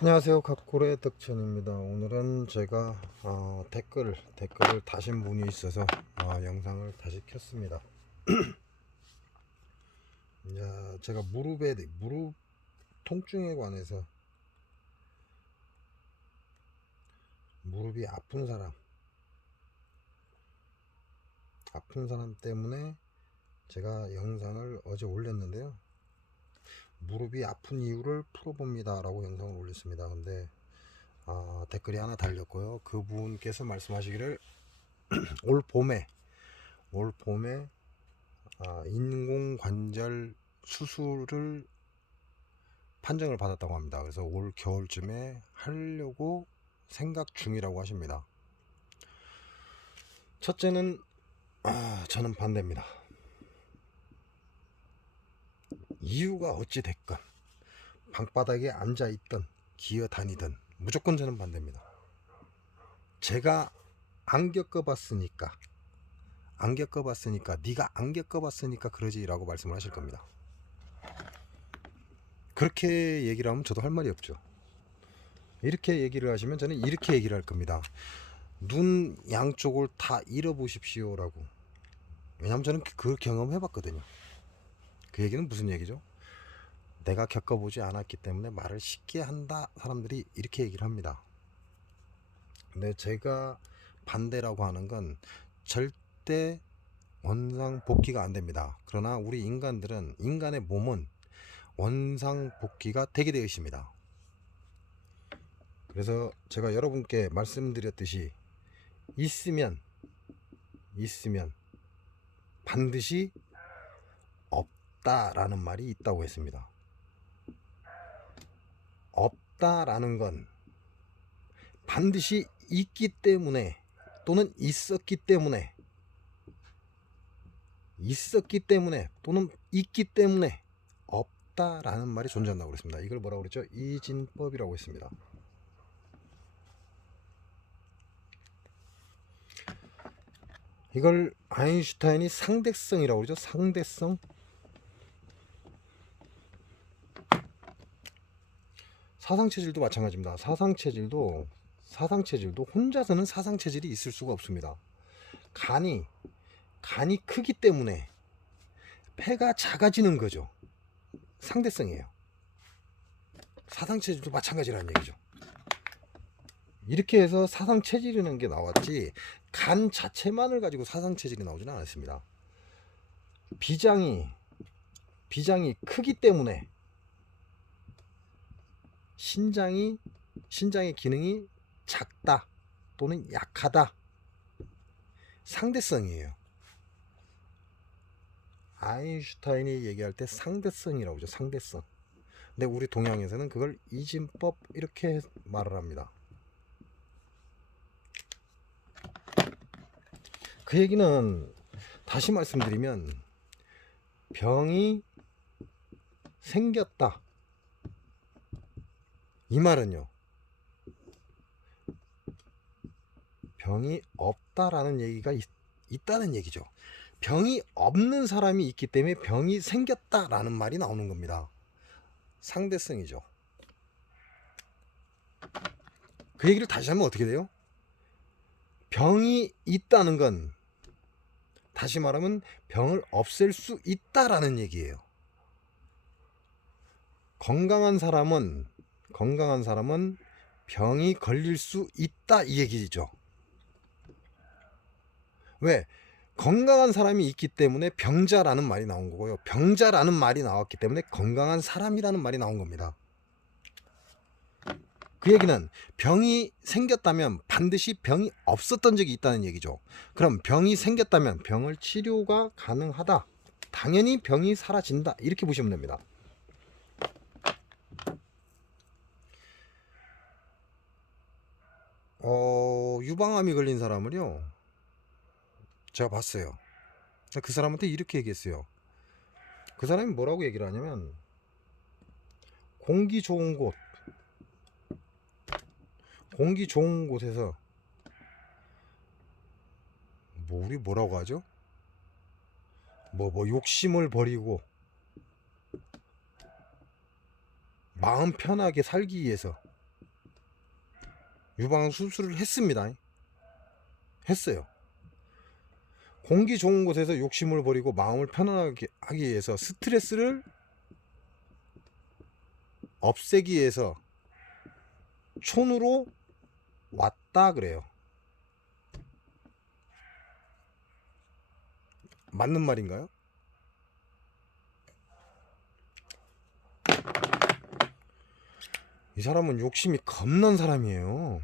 안녕하세요. 각골의 덕천입니다. 오늘은 제가 댓글을 다신 분이 있어서 영상을 다시 켰습니다. 이제 제가 무릎 통증에 관해서, 무릎이 아픈 사람 때문에 제가 영상을 어제 올렸는데요. 무릎이 아픈 이유를 풀어봅니다 라고 영상을 올렸습니다. 근데 댓글이 하나 달렸고요. 그분께서 말씀하시기를 올 봄에 인공관절 수술을 판정을 받았다고 합니다. 그래서 올 겨울쯤에 하려고 생각 중이라고 하십니다. 첫째는 저는 반대입니다. 이유가 어찌 됐건 방바닥에 앉아있든 기어다니든 무조건 저는 반대입니다. 제가 안 겪어봤으니까 네가 안 겪어봤으니까 그러지 라고 말씀을 하실 겁니다. 그렇게 얘기를 하면 저도 할 말이 없죠. 이렇게 얘기를 하시면 저는 이렇게 얘기를 할 겁니다. 눈 양쪽을 다 잃어보십시오 라고. 왜냐면 저는 그 경험해 봤거든요. 그 얘기는 무슨 얘기죠? 내가 겪어보지 않았기 때문에 말을 쉽게 한다, 사람들이 이렇게 얘기를 합니다. 근데 제가 반대라고 하는 건 절대 원상 복귀가 안 됩니다. 그러나 우리 인간의 몸은 원상 복귀가 되게 되어 있습니다. 그래서 제가 여러분께 말씀드렸듯이 있으면 반드시 없다라는 말이 있다고 했습니다. 없다라는 건 반드시 있기 때문에, 또는 있었기 때문에 또는 있기 때문에 없다라는 말이 존재한다고 그랬습니다. 이걸 뭐라고 그랬죠? 이진법이라고 했습니다. 이걸 아인슈타인이 상대성이라고 그러죠. 상대성. 사상체질도 마찬가지입니다. 사상체질도 혼자서는 사상체질이 있을 수가 없습니다. 간이 크기 때문에 폐가 작아지는 거죠. 상대성이에요. 사상체질도 마찬가지라는 얘기죠. 이렇게 해서 사상체질이라는 게 나왔지, 간 자체만을 가지고 사상체질이 나오지는 않았습니다. 비장이 크기 때문에 신장의 기능이 작다 또는 약하다, 상대성이에요. 아인슈타인이 얘기할 때 상대성이라고 하죠. 상대성. 근데 우리 동양에서는 그걸 이진법 이렇게 말을 합니다. 그 얘기는 다시 말씀드리면, 병이 생겼다 이 말은요, 병이 없다라는 얘기가 있다는 얘기죠. 병이 없는 사람이 있기 때문에 병이 생겼다라는 말이 나오는 겁니다. 상대성이죠. 그 얘기를 다시 하면 어떻게 돼요? 병이 있다는 건, 다시 말하면 병을 없앨 수 있다라는 얘기예요. 건강한 사람은 병이 걸릴 수 있다 이 얘기죠. 왜? 건강한 사람이 있기 때문에 병자라는 말이 나온 거고요. 병자라는 말이 나왔기 때문에 건강한 사람이라는 말이 나온 겁니다. 그 얘기는 병이 생겼다면 반드시 병이 없었던 적이 있다는 얘기죠. 그럼 병이 생겼다면 병을 치료가 가능하다, 당연히 병이 사라진다, 이렇게 보시면 됩니다. 유방암이 걸린 사람을요, 제가 봤어요. 그 사람한테 이렇게 얘기했어요. 그 사람이 뭐라고 얘기를 하냐면, 공기 좋은 곳에서, 우리 뭐라고 하죠? 욕심을 버리고 마음 편하게 살기 위해서 유방 수술을 했습니다. 했어요. 공기 좋은 곳에서 욕심을 버리고 마음을 편안하게 하기 위해서 스트레스를 없애기 위해서 촌으로 왔다 그래요. 맞는 말인가요? 이 사람은 욕심이 겁난 사람이에요.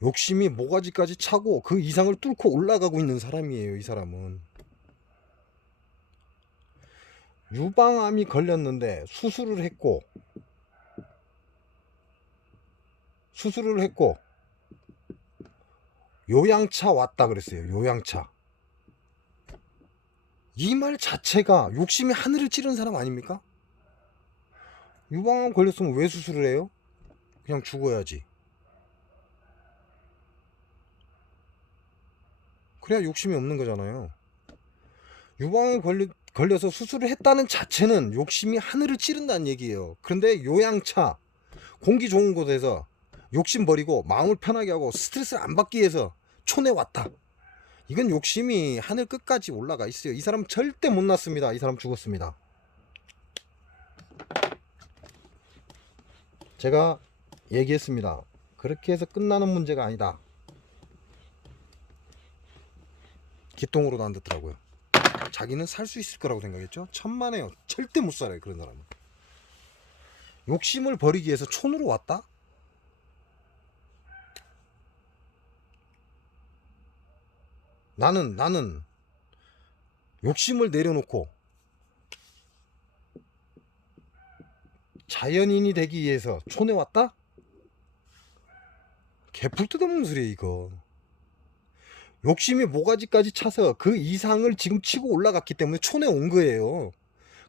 욕심이 모가지까지 차고 그 이상을 뚫고 올라가고 있는 사람이에요. 이 사람은 유방암이 걸렸는데 수술을 했고 요양차 왔다 그랬어요. 요양차. 이 말 자체가 욕심이 하늘을 찌른 사람 아닙니까? 유방암 걸렸으면 왜 수술을 해요? 그냥 죽어야지. 그래야 욕심이 없는 거잖아요. 유방암에 걸려서 수술을 했다는 자체는 욕심이 하늘을 찌른다는 얘기예요. 그런데 요양차, 공기 좋은 곳에서 욕심 버리고 마음을 편하게 하고 스트레스를 안 받기 위해서 촌에 왔다. 이건 욕심이 하늘 끝까지 올라가 있어요. 이 사람 절대 못 났습니다. 이 사람 죽었습니다. 제가 얘기했습니다. 그렇게 해서 끝나는 문제가 아니다. 기똥으로도 안 듣더라고요. 자기는 살 수 있을 거라고 생각했죠. 천만에요. 절대 못 살아요. 그런 사람은. 욕심을 버리기 위해서 촌으로 왔다? 나는 욕심을 내려놓고 자연인이 되기 위해서 촌에 왔다? 개풀 뜯어먹는 소리야 이거. 욕심이 모가지까지 차서 그 이상을 지금 치고 올라갔기 때문에 촌에 온 거예요.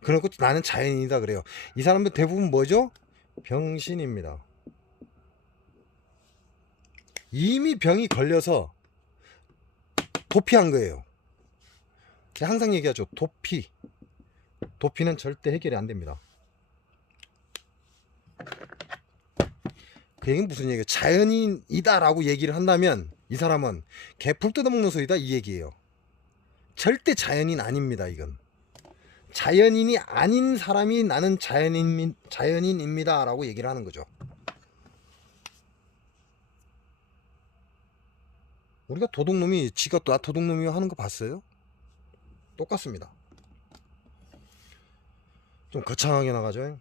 그러고 나는 자연인이다 그래요. 이 사람들 대부분 뭐죠? 병신입니다. 이미 병이 걸려서 도피한 거예요. 제가 항상 얘기하죠. 도피는 절대 해결이 안 됩니다. 그 얘기는 무슨 얘기예요? 자연인이다 라고 얘기를 한다면 이 사람은 개풀 뜯어먹는 소리다 이 얘기예요. 절대 자연인 아닙니다. 이건 자연인이 아닌 사람이 나는 자연인입니다 라고 얘기를 하는 거죠. 우리가 도둑놈이 지가 나 도둑놈이 하는 거 봤어요? 똑같습니다. 좀 거창하게 나가죠.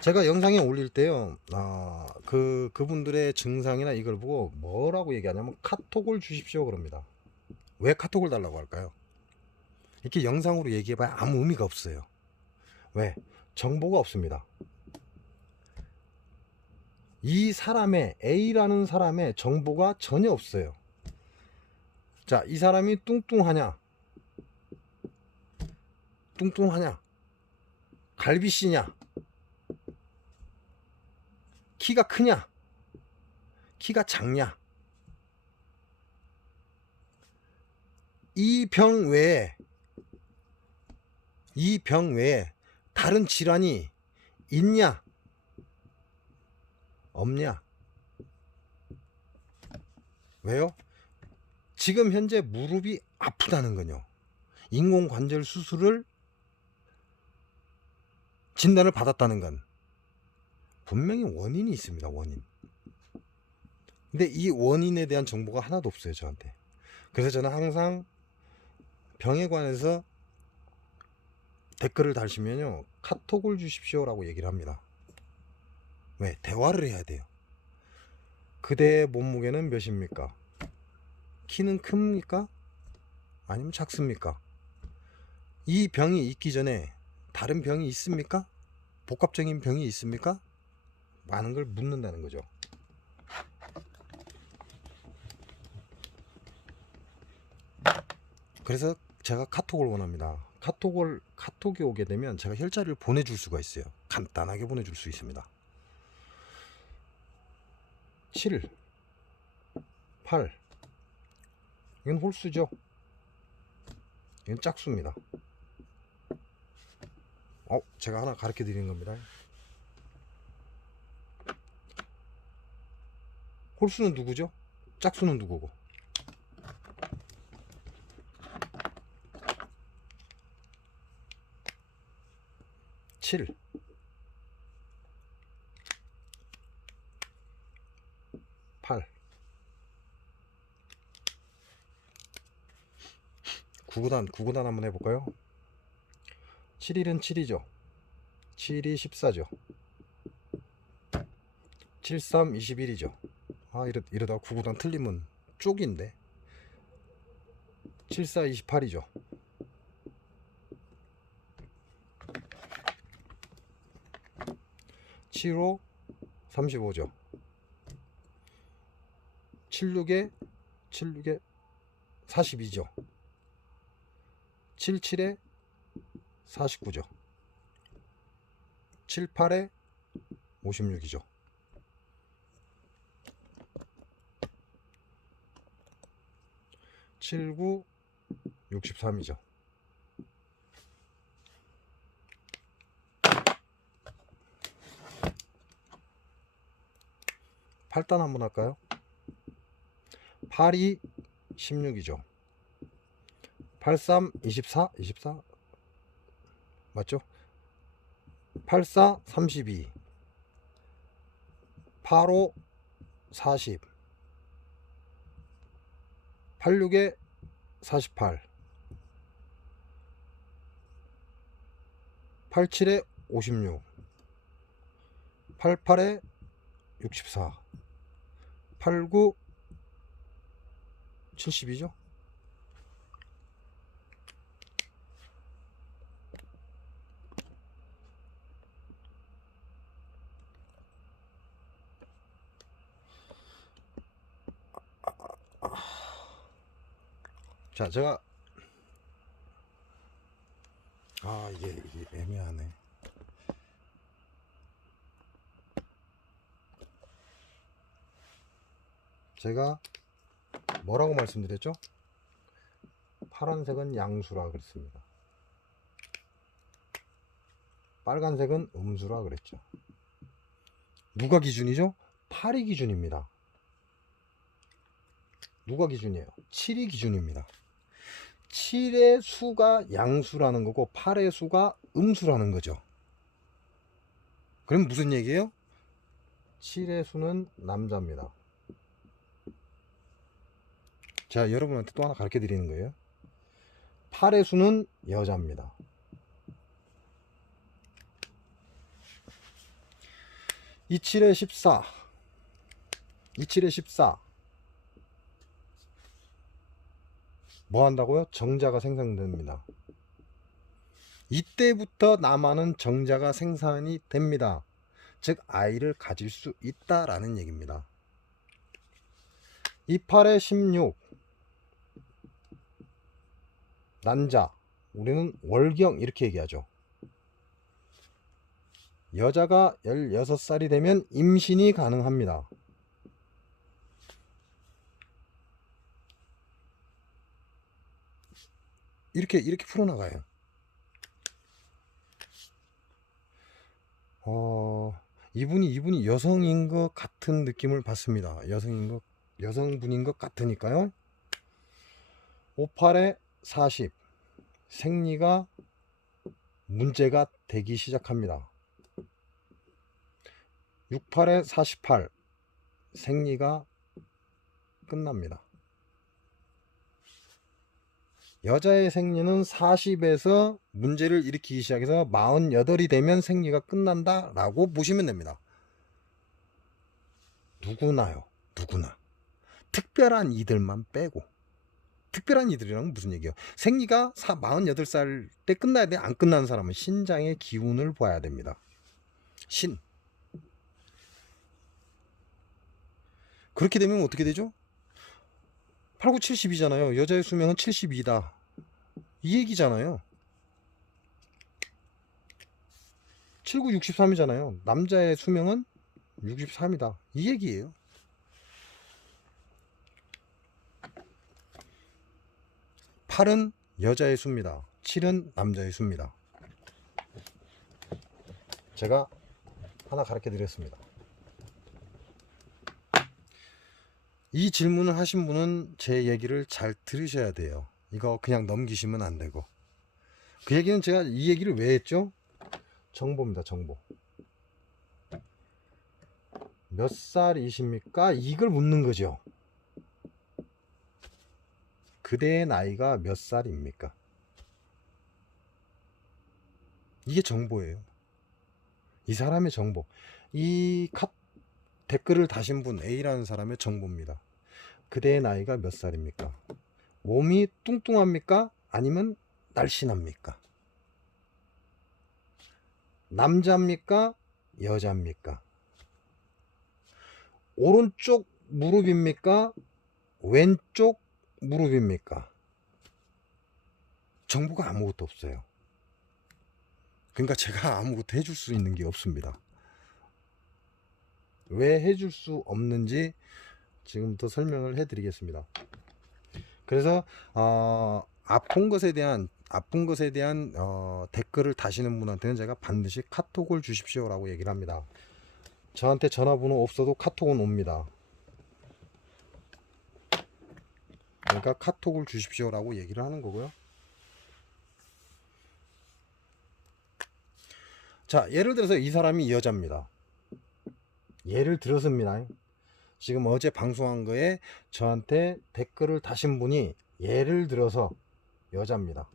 제가 영상에 올릴 때요, 그분들의 증상이나 이걸 보고 뭐라고 얘기하냐면 카톡을 주십시오 그럽니다. 왜 카톡을 달라고 할까요? 이렇게 영상으로 얘기해봐야 아무 의미가 없어요. 왜? 정보가 없습니다. 이 사람의 A라는 사람의 정보가 전혀 없어요. 자, 이 사람이 뚱뚱하냐? 갈비씨냐? 키가 크냐? 키가 작냐? 이 병 외에 다른 질환이 있냐? 없냐? 왜요? 지금 현재 무릎이 아프다는 거요. 인공관절 수술을 진단을 받았다는 건 분명히 원인이 있습니다. 원인. 근데 이 원인에 대한 정보가 하나도 없어요. 저한테. 그래서 저는 항상 병에 관해서 댓글을 달시면요, 카톡을 주십시오 라고 얘기를 합니다. 왜? 대화를 해야 돼요. 그대의 몸무게는 몇입니까? 키는 큽니까? 아니면 작습니까? 이 병이 있기 전에 다른 병이 있습니까? 복합적인 병이 있습니까? 많은 걸 묻는다는 거죠. 그래서 제가 카톡을 원합니다. 카톡이 오게 되면 제가 혈자리를 보내줄 수가 있어요. 간단하게 보내줄 수 있습니다. 7, 8. 이건 홀수죠. 이건 짝수입니다. 제가 하나 가르쳐 드리는 겁니다. 홀수는 누구죠? 짝수는 누구고? 7. 8. 9구단 한번 해볼까요? 7일은 7이죠. 7이 14죠. 73 21이죠. 아, 이러다가 9구단 틀리면 쪽인데. 74 28이죠. 75 35죠. 76에 42죠. 77에 49죠. 78에 56이죠. 79 63이죠. 팔단 한번 할까요? 82 16이죠. 83 24 맞죠? 84 32 85 40 86에 48 87에 56 88에 64 89 72죠. 자, 제가 이게 애매하네. 제가 뭐라고 말씀드렸죠? 파란색은 양수라 그랬습니다. 빨간색은 음수라 그랬죠. 누가 기준이죠? 8이 기준입니다. 누가 기준이에요? 7이 기준입니다. 7의 수가 양수라는 거고 8의 수가 음수라는 거죠. 그럼 무슨 얘기예요? 7의 수는 남자입니다. 자, 여러분한테 또 하나 가르쳐 드리는 거예요. 8의 수는 여자입니다. 이 7의 14 이 7의 14 뭐 한다고요? 정자가 생성됩니다. 이때부터 남아는 정자가 생산이 됩니다. 즉 아이를 가질 수 있다라는 얘기입니다. 28에 16 난자, 우리는 월경 이렇게 얘기하죠. 여자가 16살이 되면 임신이 가능합니다. 이렇게 풀어나가요. 이분이 여성인 것 같은 느낌을 받습니다. 여성분인 것 같으니까요. 58에 40 생리가 문제가 되기 시작합니다. 68에 48 생리가 끝납니다. 여자의 생리는 40에서 문제를 일으키기 시작해서 48이 되면 생리가 끝난다 라고 보시면 됩니다. 누구나요. 누구나. 특별한 이들만 빼고. 특별한 이들이란 무슨 얘기예요? 생리가 48살 때 끝나야 돼? 안 끝나는 사람은 신장의 기운을 봐야 됩니다. 신. 그렇게 되면 어떻게 되죠? 89, 70이잖아요. 여자의 수명은 72다. 이 얘기잖아요. 79, 63이잖아요. 남자의 수명은 63이다. 이 얘기예요. 팔은 여자의 수입니다. 7은 남자의 수입니다. 제가 하나 가르쳐 드렸습니다. 이 질문을 하신 분은 제 얘기를 잘 들으셔야 돼요. 이거 그냥 넘기시면 안 되고. 그 얘기는 제가 이 얘기를 왜 했죠? 정보입니다. 정보. 몇 살이십니까? 이걸 묻는 거죠. 그대의 나이가 몇 살입니까? 이게 정보예요. 이 사람의 정보. 이 댓글을 다신 분 A라는 사람의 정보입니다. 그대의 나이가 몇 살입니까? 몸이 뚱뚱합니까? 아니면 날씬합니까? 남자입니까? 여자입니까? 오른쪽 무릎입니까? 왼쪽 무릎입니까? 정보가 아무것도 없어요. 그러니까 제가 아무것도 해줄 수 있는 게 없습니다. 왜 해줄 수 없는지 지금부터 설명을 해드리겠습니다. 그래서 아픈 것에 대한 댓글을 다시는 분한테는 제가 반드시 카톡을 주십시오라고 얘기를 합니다. 저한테 전화번호 없어도 카톡은 옵니다. 그러니까 카톡을 주십시오라고 얘기를 하는 거고요. 자, 예를 들어서 이 사람이 여자입니다. 예를 들었습니다. 지금 어제 방송한 거에 저한테 댓글을 다신 분이 예를 들어서 여자입니다.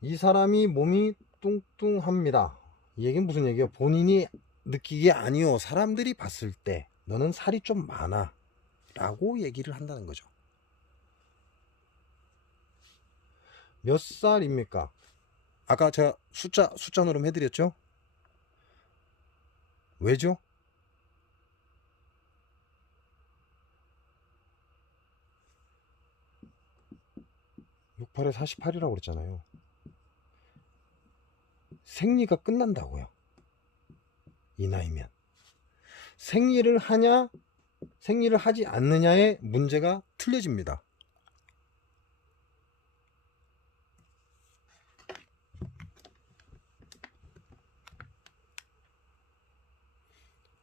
이 사람이 몸이 뚱뚱합니다. 이 얘기는 무슨 얘기예요? 본인이 느끼기에 아니요. 사람들이 봤을 때 너는 살이 좀 많아 라고 얘기를 한다는 거죠. 몇 살입니까? 아까 제가 숫자 노름 해드렸죠? 왜죠? 68에 48이라고 그랬잖아요. 생리가 끝난다고요. 이 나이면. 생리를 하냐, 생리를 하지 않느냐의 문제가 틀려집니다.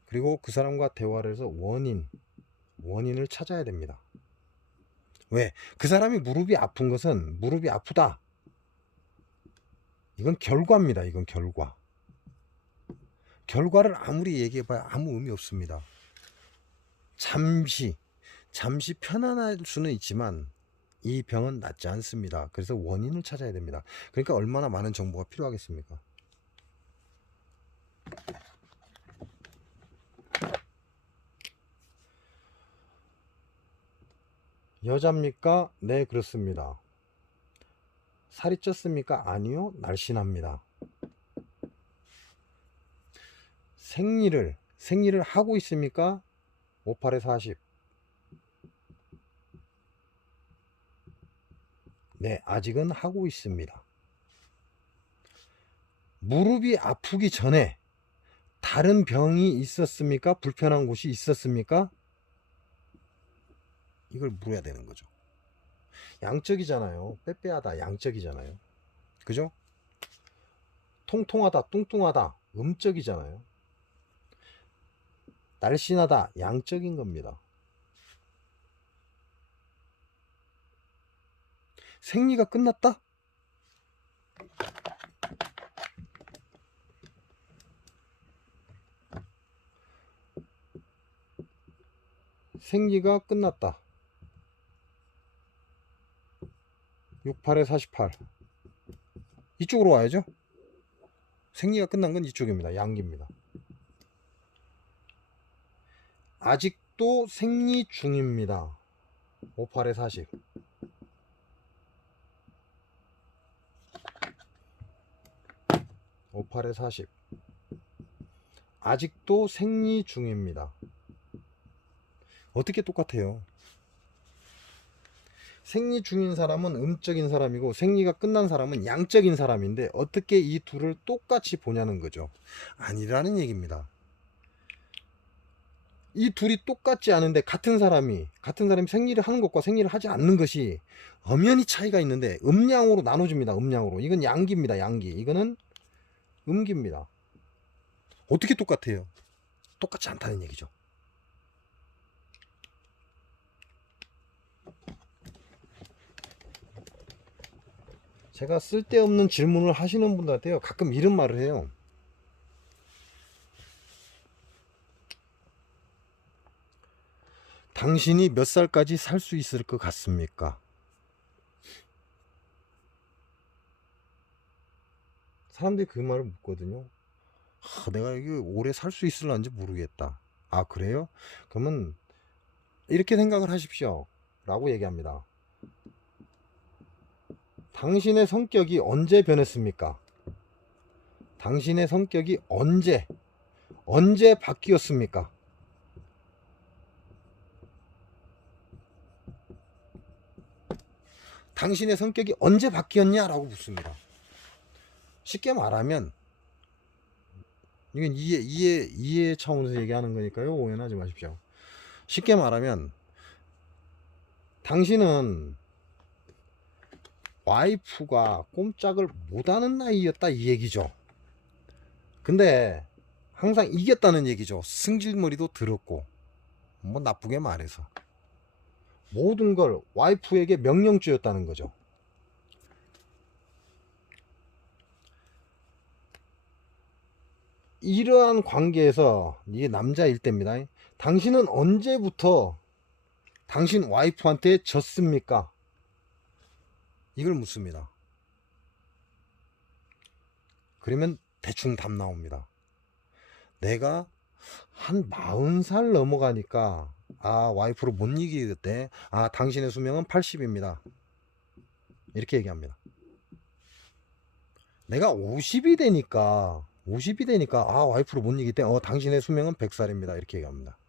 그리고 그 사람과 대화를 해서 원인을 찾아야 됩니다. 왜? 그 사람이 무릎이 아픈 것은 무릎이 아프다. 이건 결과입니다. 이건 결과. 결과를 아무리 얘기해봐야 아무 의미 없습니다. 잠시 편안할 수는 있지만 이 병은 낫지 않습니다. 그래서 원인을 찾아야 됩니다. 그러니까 얼마나 많은 정보가 필요하겠습니까? 여자입니까? 네, 그렇습니다. 살이 쪘습니까? 아니요, 날씬합니다. 생리를 하고 있습니까? 58에 40. 네, 아직은 하고 있습니다. 무릎이 아프기 전에 다른 병이 있었습니까? 불편한 곳이 있었습니까? 이걸 물어야 되는 거죠. 양적이잖아요. 빼빼하다 양적이잖아요. 그죠? 통통하다 뚱뚱하다 음적이잖아요. 날씬하다 양적인 겁니다. 생리가 끝났다? 생리가 끝났다. 68에 48. 이쪽으로 와야죠. 생리가 끝난 건 이쪽입니다. 양기입니다. 아직도 생리 중입니다. 58에 40. 아직도 생리 중입니다. 어떻게 똑같아요? 생리 중인 사람은 음적인 사람이고 생리가 끝난 사람은 양적인 사람인데 어떻게 이 둘을 똑같이 보냐는 거죠. 아니라는 얘기입니다. 이 둘이 똑같지 않은데 같은 사람이 생리를 하는 것과 생리를 하지 않는 것이 엄연히 차이가 있는데 음양으로 나눠집니다. 음양으로. 이건 양기입니다. 양기. 이거는 음기입니다. 어떻게 똑같아요? 똑같지 않다는 얘기죠. 제가 쓸데없는 질문을 하시는 분들한테요 가끔 이런 말을 해요. 당신이 몇 살까지 살 수 있을 것 같습니까? 사람들이 그 말을 묻거든요. 내가 이게 오래 살 수 있을런지 모르겠다. 아, 그래요? 그러면 이렇게 생각을 하십시오 라고 얘기합니다. 당신의 성격이 언제 변했습니까? 당신의 성격이 언제 바뀌었습니까? 당신의 성격이 언제 바뀌었냐라고 묻습니다. 쉽게 말하면 이건 이해 차원에서 얘기하는 거니까요. 오해하지 마십시오. 쉽게 말하면 당신은 와이프가 꼼짝을 못하는 나이였다 이 얘기죠. 근데 항상 이겼다는 얘기죠. 승질머리도 들었고 뭐 나쁘게 말해서 모든 걸 와이프에게 명령주였다는 거죠. 이러한 관계에서 이게 남자일 때입니다. 당신은 언제부터 당신 와이프한테 졌습니까? 이걸 묻습니다. 그러면 대충 답 나옵니다. 내가 한 40살 넘어가니까 와이프를 못 이기겠대. 당신의 수명은 80입니다. 이렇게 얘기합니다. 내가 50이 되니까 와이프를 못 이기겠대. 당신의 수명은 100살입니다. 이렇게 얘기합니다.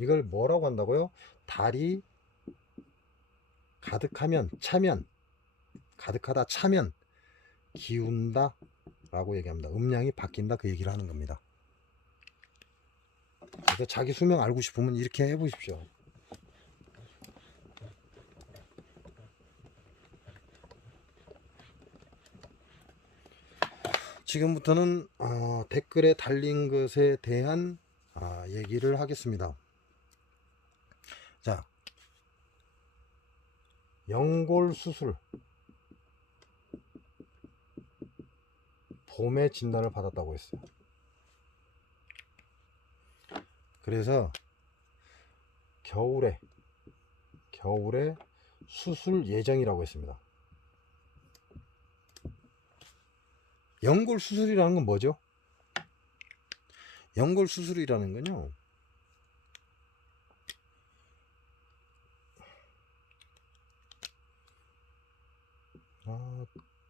이걸 뭐라고 한다고요? 달이 가득하다 차면 기운다 라고 얘기합니다. 음량이 바뀐다 그 얘기를 하는 겁니다. 그래서 자기 수명 알고 싶으면 이렇게 해보십시오. 지금부터는 댓글에 달린 것에 대한 얘기를 하겠습니다. 자, 연골 수술 봄에 진단을 받았다고 했어요. 그래서 겨울에 수술 예정이라고 했습니다. 연골 수술이라는 건 뭐죠? 연골 수술이라는 건요,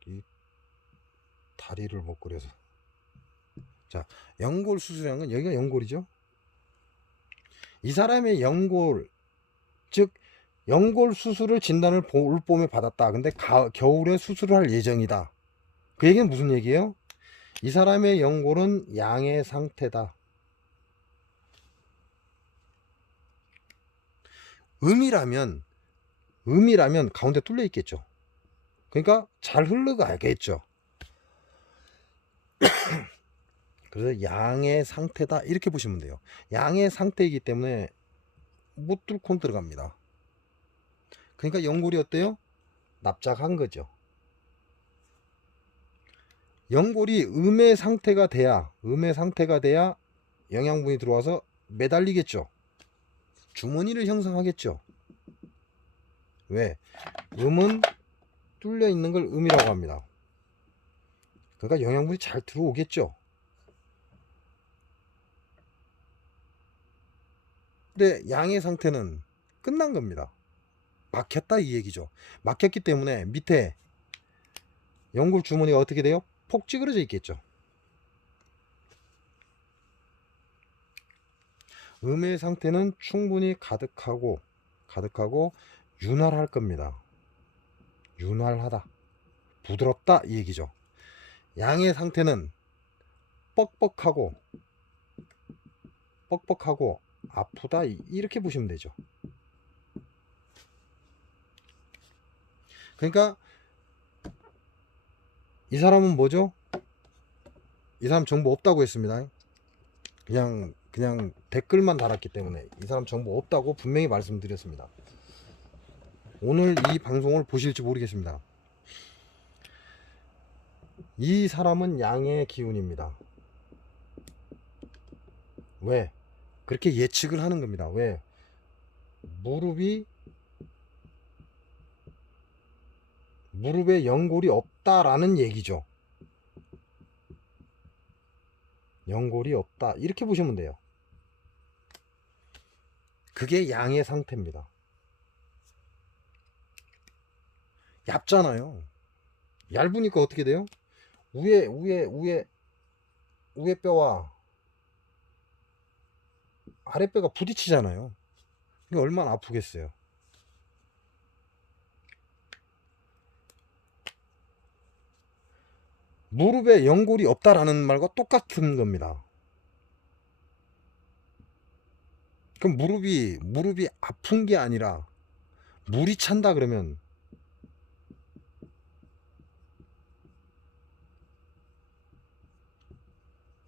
이 다리를 못 그려서. 자, 연골 수술이라는 건 여기가 연골이죠. 이 사람의 연골, 즉 연골 수술을 진단을 올 봄에 받았다. 근데 겨울에 수술을 할 예정이다. 그 얘기는 무슨 얘기예요? 이 사람의 연골은 양의 상태다. 음이라면 가운데 뚫려 있겠죠. 그러니까 잘 흘러가겠죠. 그래서 양의 상태다 이렇게 보시면 돼요. 양의 상태이기 때문에 못 뚫고 들어갑니다. 그러니까 연골이 어때요? 납작한 거죠. 연골이 음의 상태가 돼야 영양분이 들어와서 매달리겠죠. 주머니를 형성하겠죠. 왜? 음은 뚫려 있는 걸 음이라고 합니다. 그러니까 영양분이 잘 들어오겠죠. 근데 양의 상태는 끝난 겁니다. 막혔다 이 얘기죠. 막혔기 때문에 밑에 연골 주머니가 어떻게 돼요? 폭 찌그러져 있겠죠. 음의 상태는 충분히 가득하고 윤활할 겁니다. 윤활하다, 부드럽다 이 얘기죠. 양의 상태는 뻑뻑하고 아프다 이렇게 보시면 되죠. 그러니까 이 사람은 뭐죠? 이 사람 정보 없다고 했습니다. 그냥 댓글만 달았기 때문에 이 사람 정보 없다고 분명히 말씀드렸습니다. 오늘 이 방송을 보실지 모르겠습니다. 이 사람은 양의 기운입니다. 왜? 그렇게 예측을 하는 겁니다. 왜? 무릎에 연골이 없다라는 얘기죠. 연골이 없다. 이렇게 보시면 돼요. 그게 양의 상태입니다. 얇잖아요. 얇으니까 어떻게 돼요? 위에 뼈와 아랫뼈가 부딪히잖아요. 이게 얼마나 아프겠어요. 무릎에 연골이 없다라는 말과 똑같은 겁니다. 그럼 무릎이 아픈 게 아니라 물이 찬다 그러면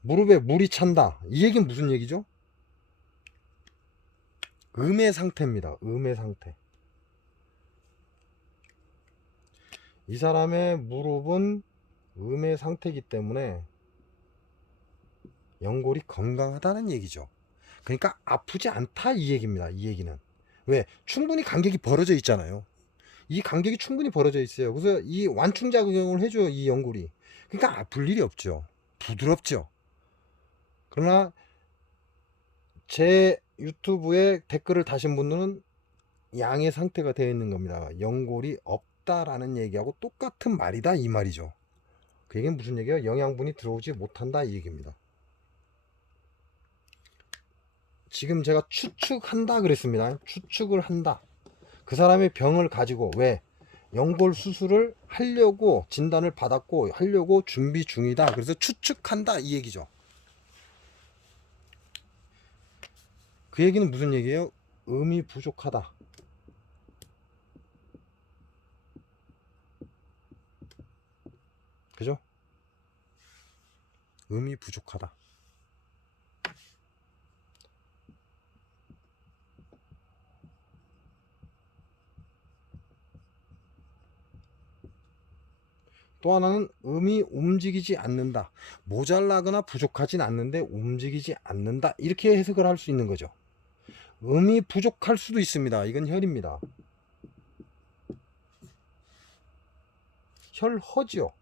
무릎에 물이 찬다. 이 얘기는 무슨 얘기죠? 음의 상태입니다. 음의 상태. 이 사람의 무릎은 음의 상태이기 때문에 연골이 건강하다는 얘기죠. 그러니까 아프지 않다 이 얘기입니다. 이 얘기는. 왜? 충분히 간격이 벌어져 있잖아요. 이 간격이 충분히 벌어져 있어요. 그래서 이 완충작용을 해줘요. 이 연골이. 그러니까 아플 일이 없죠. 부드럽죠. 그러나 제 유튜브에 댓글을 다신 분들은 양의 상태가 되어 있는 겁니다. 연골이 없다라는 얘기하고 똑같은 말이다 이 말이죠. 그 얘기는 무슨 얘기예요? 영양분이 들어오지 못한다 이 얘기입니다. 지금 제가 추측한다 그랬습니다. 추측을 한다. 그 사람의 병을 가지고 왜 연골 수술을 하려고 진단을 받았고 하려고 준비 중이다. 그래서 추측한다 이 얘기죠. 그 얘기는 무슨 얘기예요? 음이 부족하다. 그죠? 음이 부족하다. 또 하나는 음이 움직이지 않는다. 모자라거나 부족하진 않는데 움직이지 않는다. 이렇게 해석을 할 수 있는 거죠. 음이 부족할 수도 있습니다. 이건 혈입니다. 혈허죠.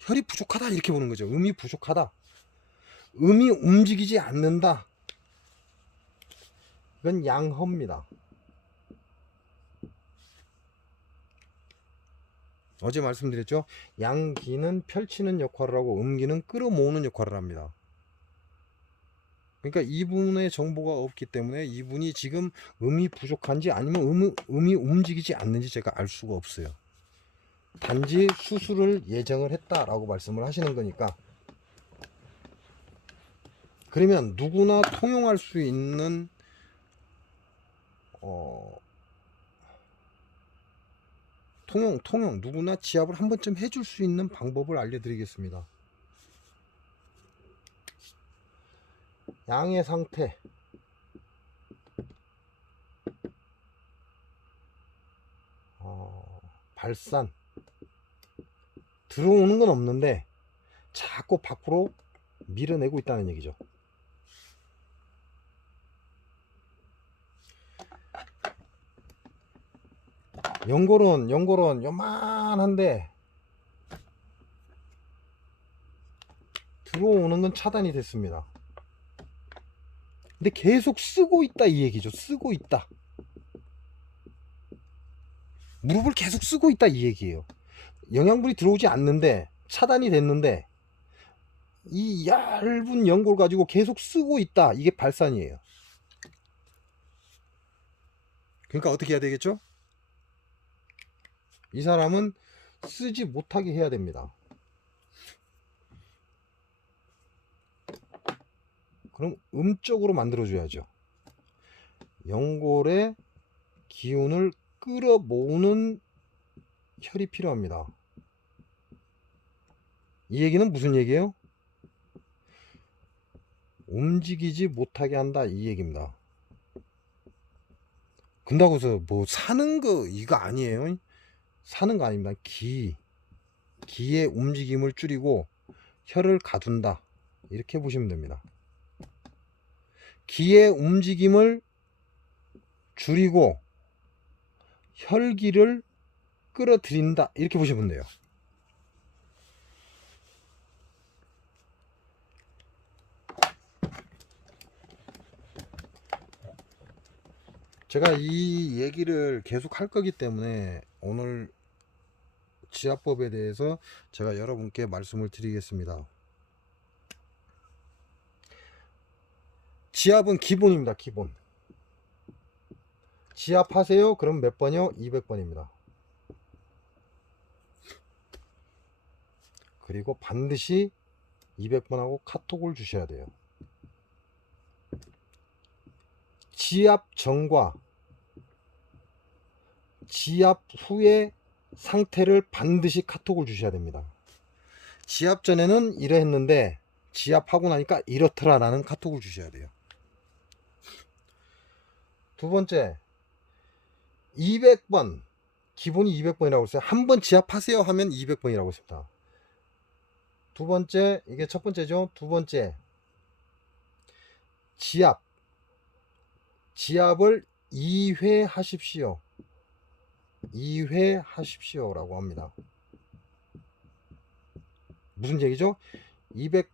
혈이 부족하다 이렇게 보는 거죠. 음이 부족하다. 음이 움직이지 않는다. 이건 양허입니다. 어제 말씀드렸죠. 양기는 펼치는 역할을 하고 음기는 끌어모으는 역할을 합니다. 그러니까 이분의 정보가 없기 때문에 이분이 지금 음이 부족한지 아니면 음이 움직이지 않는지 제가 알 수가 없어요. 단지 수술을 예정을 했다라고 말씀을 하시는 거니까. 그러면 누구나 통용할 수 있는 통용 누구나 지압을 한 번쯤 해줄 수 있는 방법을 알려드리겠습니다. 양의 상태, 발산 들어오는 건 없는데 자꾸 밖으로 밀어내고 있다는 얘기죠. 연골은 요만한데 들어오는 건 차단이 됐습니다. 근데 계속 쓰고 있다 이 얘기죠. 쓰고 있다. 무릎을 계속 쓰고 있다 이 얘기예요. 영양분이 들어오지 않는데 차단이 됐는데 이 얇은 연골 가지고 계속 쓰고 있다. 이게 발산이에요. 그러니까 어떻게 해야 되겠죠? 이 사람은 쓰지 못하게 해야 됩니다. 그럼 음적으로 만들어줘야죠. 연골의 기운을 끌어모으는 혈이 필요합니다. 이 얘기는 무슨 얘기예요? 움직이지 못하게 한다 이 얘기입니다. 근다고 해서 뭐 사는 거 이거 아니에요. 사는 거 아닙니다. 기의 움직임을 줄이고 혀를 가둔다. 이렇게 보시면 됩니다. 기의 움직임을 줄이고 혈기를 끌어들인다. 이렇게 보시면 돼요. 제가 이 얘기를 계속 할 거기 때문에 오늘 지압법에 대해서 제가 여러분께 말씀을 드리겠습니다. 지압은 기본입니다. 기본. 지압하세요. 그럼 몇 번이요? 200번입니다. 그리고 반드시 200번하고 카톡을 주셔야 돼요. 지압 전과 지압 후의 상태를 반드시 카톡을 주셔야 됩니다. 지압 전에는 이래 했는데 지압하고 나니까 이렇더라 라는 카톡을 주셔야 돼요. 두 번째, 200번, 기본이 200번이라고 했어요. 한 번 지압하세요 하면 200번이라고 했습니다. 두 번째, 이게 첫 번째죠. 두 번째, 지압을 2회 하십시오. 2회 하십시오 라고 합니다. 무슨 얘기죠? 200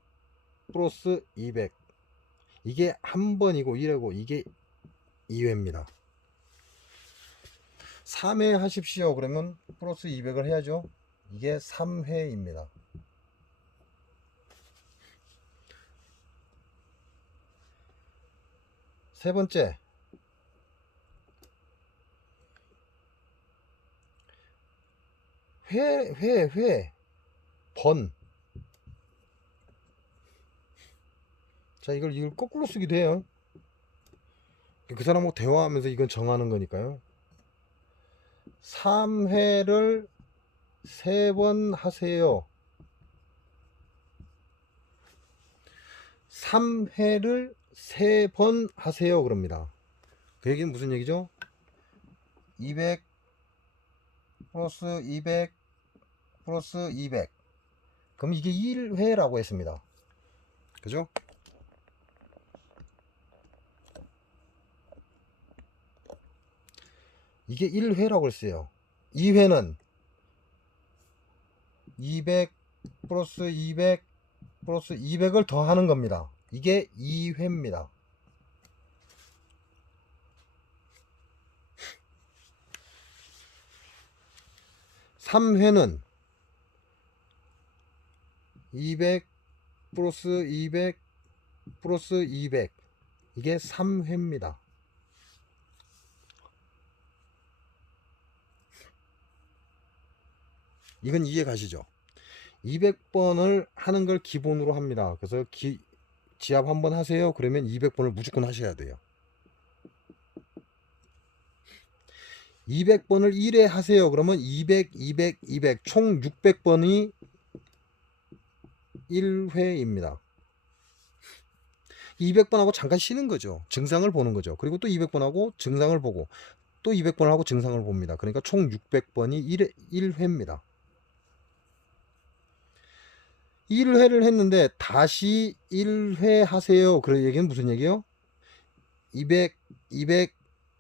플러스 200, 이게 한 번이고 1회고 이게 2회입니다. 3회 하십시오 그러면 플러스 200을 해야죠. 이게 3회입니다. 세 번째, 번. 자, 이걸 거꾸로 쓰기도 해요. 그 사람하고 대화하면서 이건 정하는 거니까요. 3회를 3번 하세요. 3회를 3번 하세요 그럽니다. 그 얘기는 무슨 얘기죠? 200 플러스 200 플러스 200, 그럼 이게 1회라고 했습니다. 그죠? 이게 1회라고 했어요. 2회는 200 플러스 200 플러스 200을 더하는 겁니다. 이게 2회입니다. 3회는 200 플러스 200 플러스 200, 이게 3회입니다. 이건 이해 가시죠? 200번을 하는 걸 기본으로 합니다. 그래서 지압 한번 하세요 그러면 200번을 무조건 하셔야 돼요. 200번을 1회 하세요 그러면 200 200 200 총 600번이 1회입니다. 200번하고 잠깐 쉬는 거죠. 증상을 보는 거죠. 그리고 또 200번하고 증상을 보고 또 200번 하고 증상을 봅니다. 그러니까 총 600번이 1회입니다. 1회를 했는데 다시 1회 하세요. 그 얘기는 무슨 얘기예요? 200, 200,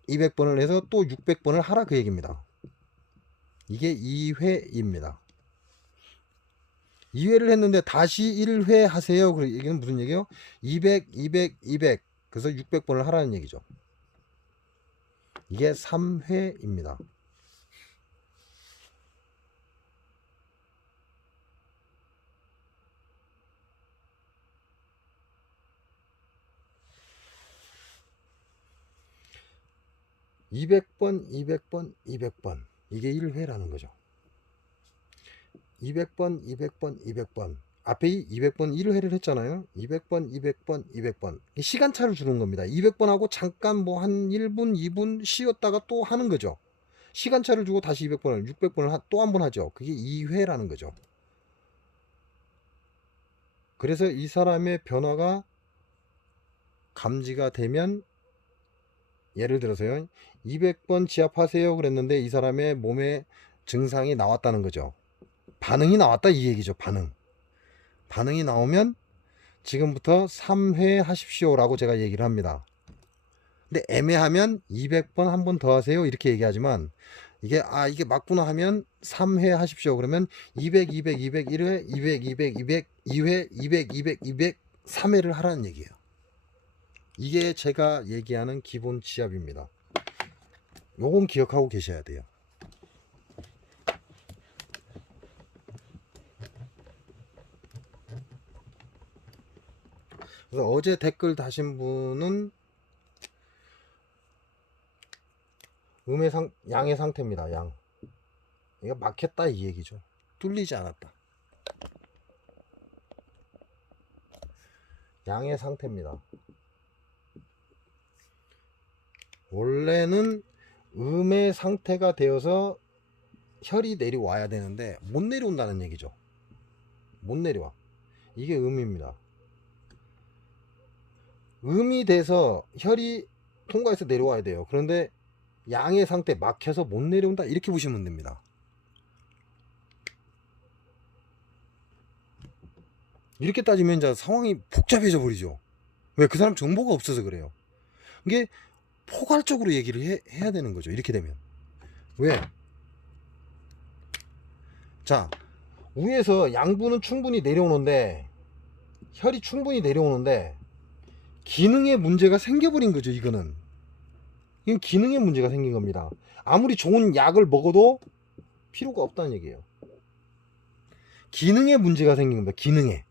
200번을 해서 또 600번을 하라 그 얘기입니다. 이게 2회입니다. 2회를 했는데 다시 1회 하세요. 그 얘기는 무슨 얘기예요? 200, 200, 200. 그래서 600번을 하라는 얘기죠. 이게 3회입니다. (200번) (200번) (200번) 이게 1회라는 거죠. 200번 200번 200번, 앞에 200번 1회를 했잖아요. 200번 200번 200번 시간차를 주는 겁니다. 200번 하고 잠깐 뭐 한 1분 2분 쉬었다가 또 하는 거죠. 시간차를 주고 다시 200번을 600번을 또 한 번 하죠. 그게 2회라는 거죠. 그래서 이 사람의 변화가 감지가 되면, 예를 들어서요, 200번 지압하세요 그랬는데 이 사람의 몸에 증상이 나왔다는 거죠. 반응이 나왔다 이 얘기죠. 반응이 나오면 지금부터 3회 하십시오 라고 제가 얘기를 합니다. 근데 애매하면 200번 한 번 더 하세요 이렇게 얘기하지만 이게 맞구나 하면 3회 하십시오 그러면 200, 200, 200, 1회, 200, 200, 200, 2회, 200, 200, 200, 3회를 하라는 얘기예요. 이게 제가 얘기하는 기본 지압입니다. 요건 기억하고 계셔야 돼요. 그래서 어제 댓글 다신 분은 양의 상태입니다. 양. 이거 막혔다 이 얘기죠. 뚫리지 않았다. 양의 상태입니다. 원래는 음의 상태가 되어서 혈이 내려와야 되는데 못 내려온다는 얘기죠. 못 내려와. 이게 음입니다. 음이 돼서 혈이 통과해서 내려와야 돼요. 그런데 양의 상태 막혀서 못 내려온다 이렇게 보시면 됩니다. 이렇게 따지면 이제 상황이 복잡해져 버리죠. 왜? 그 사람 정보가 없어서 그래요. 이게 포괄적으로 얘기를 해야 되는 거죠. 이렇게 되면. 왜? 자, 위에서 양분은 충분히 내려오는데 혈이 충분히 내려오는데 기능에 문제가 생겨버린 거죠. 이거는 기능에 문제가 생긴 겁니다. 아무리 좋은 약을 먹어도 필요가 없다는 얘기예요. 기능에 문제가 생긴 겁니다. 기능에.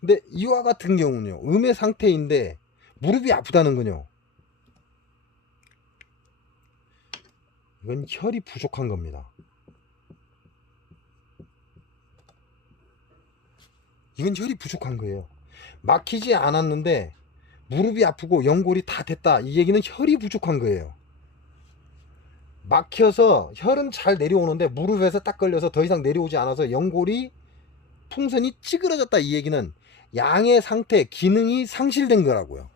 근데 이와 같은 경우는요, 음의 상태인데 무릎이 아프다는 거요. 이건 혈이 부족한 겁니다. 이건 혈이 부족한 거예요. 막히지 않았는데 무릎이 아프고 연골이 다 됐다. 이 얘기는 혈이 부족한 거예요. 막혀서 혈은 잘 내려오는데 무릎에서 딱 걸려서 더 이상 내려오지 않아서 연골이 풍선이 찌그러졌다. 이 얘기는 양의 상태, 기능이 상실된 거라고요.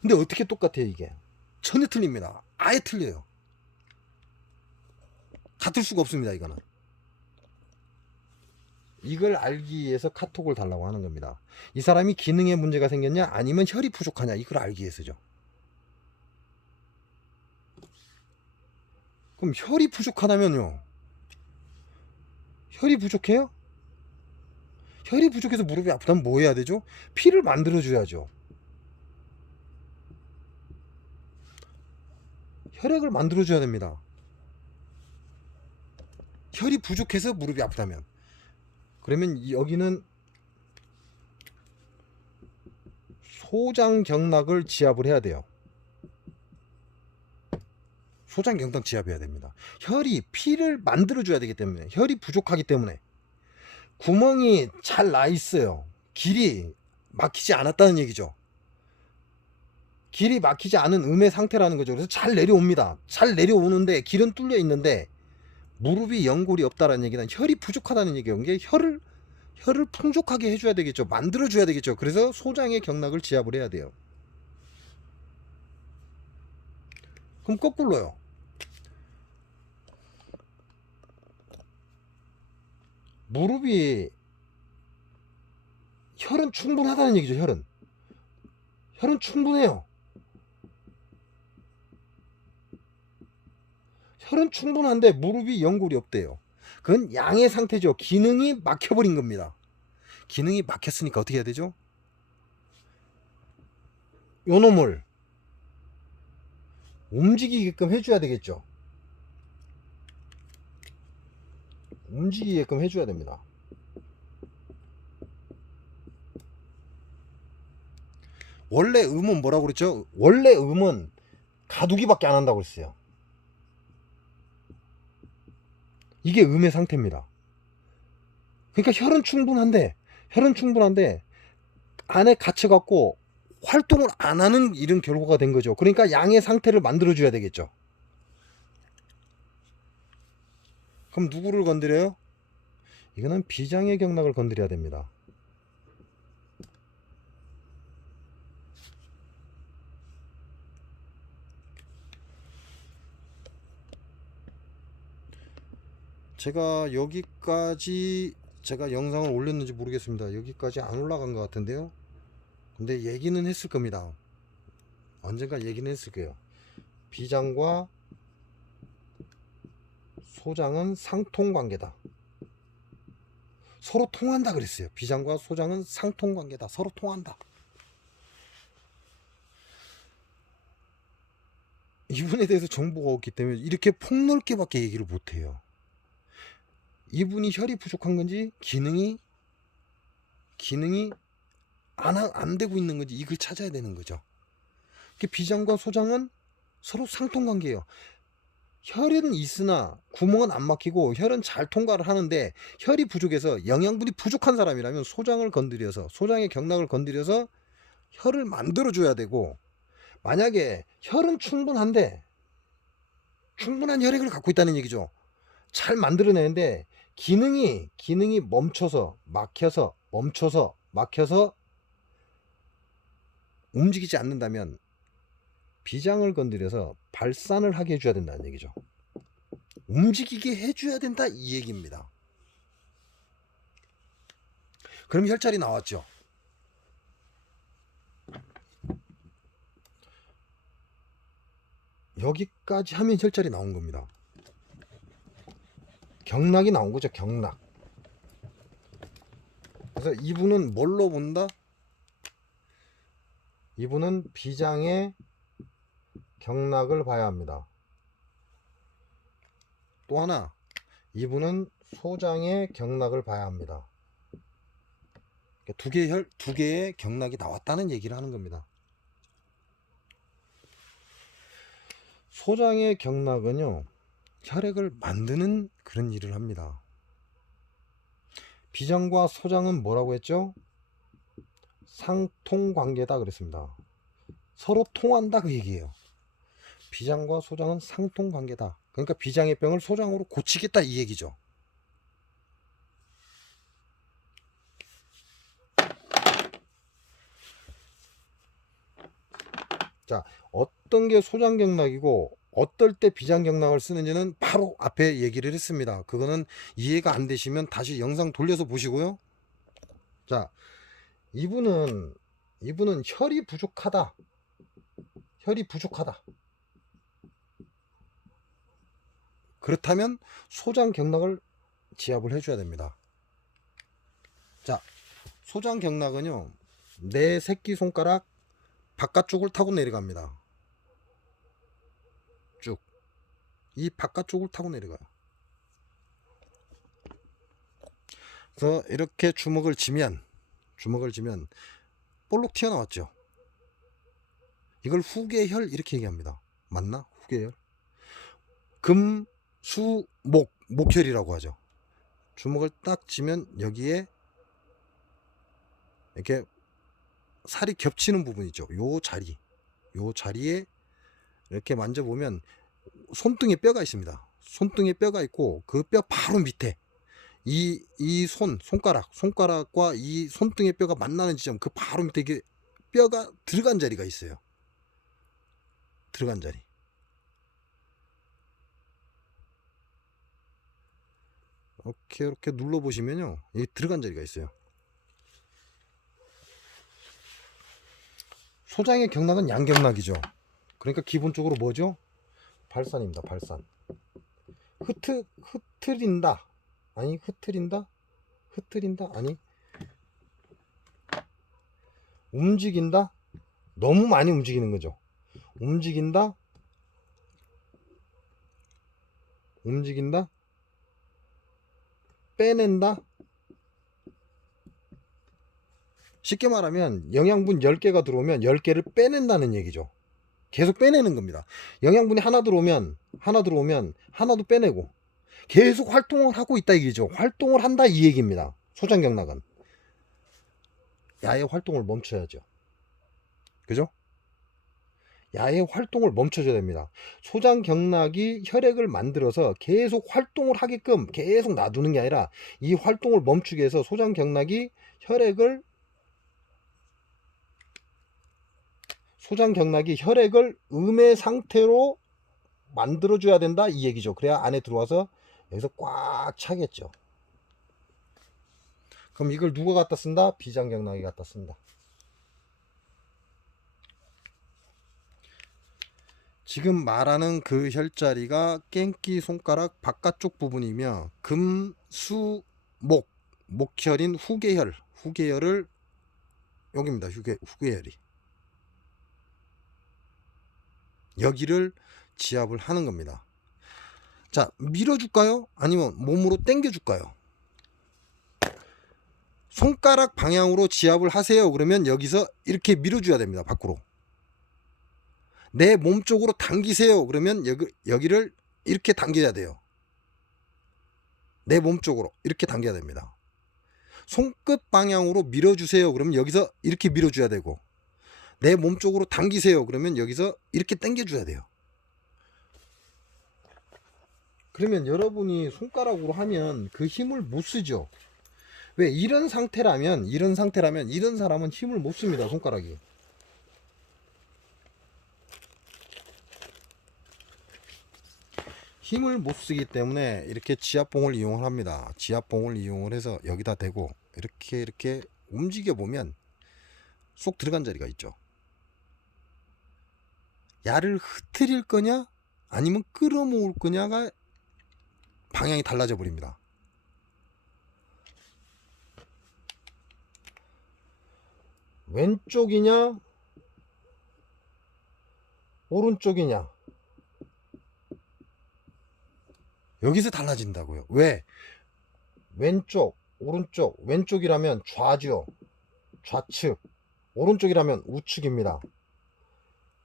근데 어떻게 똑같아요 이게? 전혀 틀립니다. 아예 틀려요. 같을 수가 없습니다. 이거는. 이걸 알기 위해서 카톡을 달라고 하는 겁니다. 이 사람이 기능에 문제가 생겼냐 아니면 혈이 부족하냐 이걸 알기 위해서죠. 그럼 혈이 부족하다면요, 혈이 부족해요? 혈이 부족해서 무릎이 아프다면 뭐 해야 되죠? 피를 만들어 줘야죠. 혈액을 만들어 줘야 됩니다. 혈이 부족해서 무릎이 아프다면. 그러면 여기는 소장경락을 지압을 해야 돼요. 소장경락 지압해야 됩니다. 혈이 피를 만들어 줘야 되기 때문에, 혈이 부족하기 때문에. 구멍이 잘 나 있어요. 길이 막히지 않았다는 얘기죠. 길이 막히지 않은 음의 상태라는 거죠. 그래서 잘 내려옵니다. 잘 내려오는데 길은 뚫려 있는데 무릎이 연골이 없다라는 얘기는 혈이 부족하다는 얘기예요. 이게 혈을 풍족하게 해줘야 되겠죠. 만들어줘야 되겠죠. 그래서 소장의 경락을 지압을 해야 돼요. 그럼 거꾸로요. 무릎이 혈은 충분하다는 얘기죠. 혈은 충분해요. 혈은 충분한데 무릎이 연골이 없대요. 그건 양의 상태죠. 기능이 막혀버린 겁니다. 기능이 막혔으니까 어떻게 해야 되죠? 요 놈을 움직이게끔 해줘야 되겠죠. 움직이게끔 해줘야 됩니다. 원래 음은 뭐라고 그랬죠? 원래 음은 가두기밖에 안 한다고 그랬어요. 이게 음의 상태입니다. 그러니까 혈은 충분한데 안에 갇혀갖고 활동을 안 하는 이런 결과가 된 거죠. 그러니까 양의 상태를 만들어줘야 되겠죠. 그럼 누구를 건드려요? 이거는 비장의 경락을 건드려야 됩니다. 제가 여기까지 제가 영상을 올렸는지 모르겠습니다. 여기까지 안 올라간 것 같은데요. 근데 얘기는 했을 겁니다. 언젠가 얘기는 했을 거예요. 비장과 소장은 상통관계다. 서로 통한다 그랬어요. 비장과 소장은 상통관계다. 서로 통한다. 이분에 대해서 정보가 없기 때문에 이렇게 폭넓게밖에 얘기를 못해요. 이분이 혈이 부족한 건지 기능이 안 되고 있는 건지 이걸 찾아야 되는 거죠. 비장과 소장은 서로 상통관계예요. 혈은 있으나 구멍은 안 막히고 혈은 잘 통과를 하는데 혈이 부족해서 영양분이 부족한 사람이라면 소장을 건드려서 소장의 경락을 건드려서 혈을 만들어 줘야 되고, 만약에 혈은 충분한데 충분한 혈액을 갖고 있다는 얘기죠. 잘 만들어내는데 기능이 멈춰서 막혀서 움직이지 않는다면 비장을 건드려서 발산을 하게 해줘야 된다는 얘기죠. 움직이게 해줘야 된다 이 얘기입니다. 그럼 혈자리 나왔죠. 여기까지 하면 혈자리 나온 겁니다. 경락이 나온 거죠. 경락. 그래서 이분은 뭘로 본다? 이분은 비장의 경락을 봐야 합니다. 또 하나, 이분은 소장의 경락을 봐야 합니다. 두 개의 경락이 나왔다는 얘기를 하는 겁니다. 소장의 경락은요, 혈액을 만드는 그런 일을 합니다. 비장과 소장은 뭐라고 했죠? 상통관계다 그랬습니다. 서로 통한다 그 얘기예요. 비장과 소장은 상통관계다. 그러니까 비장의 병을 소장으로 고치겠다 이 얘기죠. 자, 어떤 게 소장경락이고 어떨 때 비장경락을 쓰는지는 바로 앞에 얘기를 했습니다. 그거는 이해가 안 되시면 다시 영상 돌려서 보시고요. 자, 이분은 혈이 부족하다. 그렇다면 소장경락을 지압을 해줘야 됩니다. 자, 소장경락은요, 내 새끼손가락 바깥쪽을 타고 내려갑니다. 쭉. 이 바깥쪽을 타고 내려가요. 그래서 이렇게 주먹을 쥐면 볼록 튀어나왔죠. 이걸 후계혈 이렇게 얘기합니다. 맞나? 후계혈. 금, 수, 목혈이라고 하죠. 주먹을 딱 쥐면 여기에 이렇게 살이 겹치는 부분 있죠. 요 자리에 이렇게 만져보면 손등에 뼈가 있습니다. 손등에 뼈가 있고 그 뼈 바로 밑에 이 손가락과 이 손등의 뼈가 만나는 지점, 그 바로 밑에 이게 뼈가 들어간 자리가 있어요. 들어간 자리. 이렇게 눌러보시면요, 이 들어간 자리가 있어요. 소장의 경락은 양경락이죠. 그러니까 기본적으로 뭐죠? 발산입니다. 발산. 흐트린다. 아니, 흐트린다? 아니, 움직인다? 너무 많이 움직이는 거죠. 움직인다? 빼낸다? 쉽게 말하면 영양분 10개가 들어오면 10개를 빼낸다는 얘기죠. 계속 빼내는 겁니다. 영양분이 하나 들어오면 하나도 빼내고 계속 활동을 하고 있다 얘기죠. 활동을 한다 이 얘기입니다. 소장경락은 야의 활동을 멈춰야죠. 그죠? 야의 활동을 멈춰줘야 됩니다. 소장경락이 혈액을 만들어서 계속 활동을 하게끔 계속 놔두는 게 아니라 이 활동을 멈추게 해서 소장경락이 혈액을 음의 상태로 만들어줘야 된다 이 얘기죠. 그래야 안에 들어와서 여기서 꽉 차겠죠. 그럼 이걸 누가 갖다 쓴다? 비장경락이 갖다 쓴다. 지금 말하는 그 혈자리가 깽끼 손가락 바깥쪽 부분이며 금, 수, 목, 목혈인 후계혈을 여기입니다. 후계혈이 여기를 지압을 하는 겁니다. 자, 밀어줄까요? 아니면 몸으로 당겨줄까요? 손가락 방향으로 지압을 하세요. 그러면 여기서 이렇게 밀어줘야 됩니다. 밖으로. 내 몸 쪽으로 당기세요. 그러면 여기를 이렇게 당겨야 돼요. 내 몸 쪽으로 이렇게 당겨야 됩니다. 손끝 방향으로 밀어주세요. 그러면 여기서 이렇게 밀어줘야 되고, 내 몸 쪽으로 당기세요. 그러면 여기서 이렇게 당겨줘야 돼요. 그러면 여러분이 손가락으로 하면 그 힘을 못 쓰죠. 왜? 이런 상태라면 이런 사람은 힘을 못 씁니다. 손가락이. 힘을 못 쓰기 때문에 이렇게 지압봉을 이용을 합니다. 지압봉을 이용을 해서 여기다 대고 이렇게 움직여 보면 쏙 들어간 자리가 있죠. 야를 흐트릴 거냐 아니면 끌어모을 거냐가 방향이 달라져 버립니다. 왼쪽이냐 오른쪽이냐 여기서 달라진다고요. 왜? 왼쪽 오른쪽, 왼쪽이라면 좌죠, 좌측, 오른쪽이라면 우측입니다.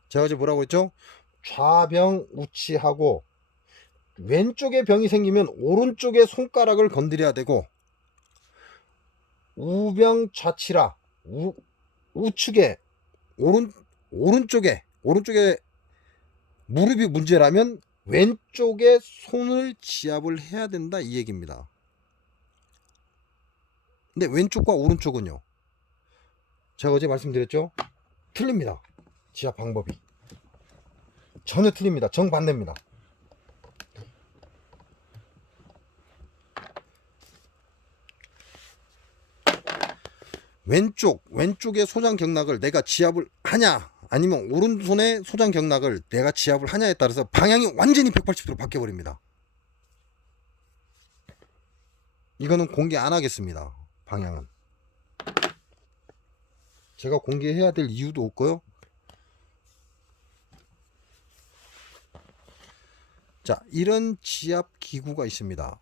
제가 어제 뭐라고 했죠? 좌병 우치하고, 왼쪽에 병이 생기면 오른쪽에 손가락을 건드려야 되고, 우병 좌치라, 우측에 오른쪽에 무릎이 문제라면 왼쪽에 손을 지압을 해야 된다, 이 얘기입니다. 근데 왼쪽과 오른쪽은요, 제가 어제 말씀드렸죠? 틀립니다. 지압 방법이 전혀 틀립니다. 정반대입니다. 왼쪽의 소장경락을 내가 지압을 하냐 아니면 오른손의 소장경락을 내가 지압을 하냐에 따라서 방향이 완전히 180도로 바뀌어버립니다. 이거는 공개 안 하겠습니다. 방향은 제가 공개해야 될 이유도 없고요. 자, 이런 지압 기구가 있습니다.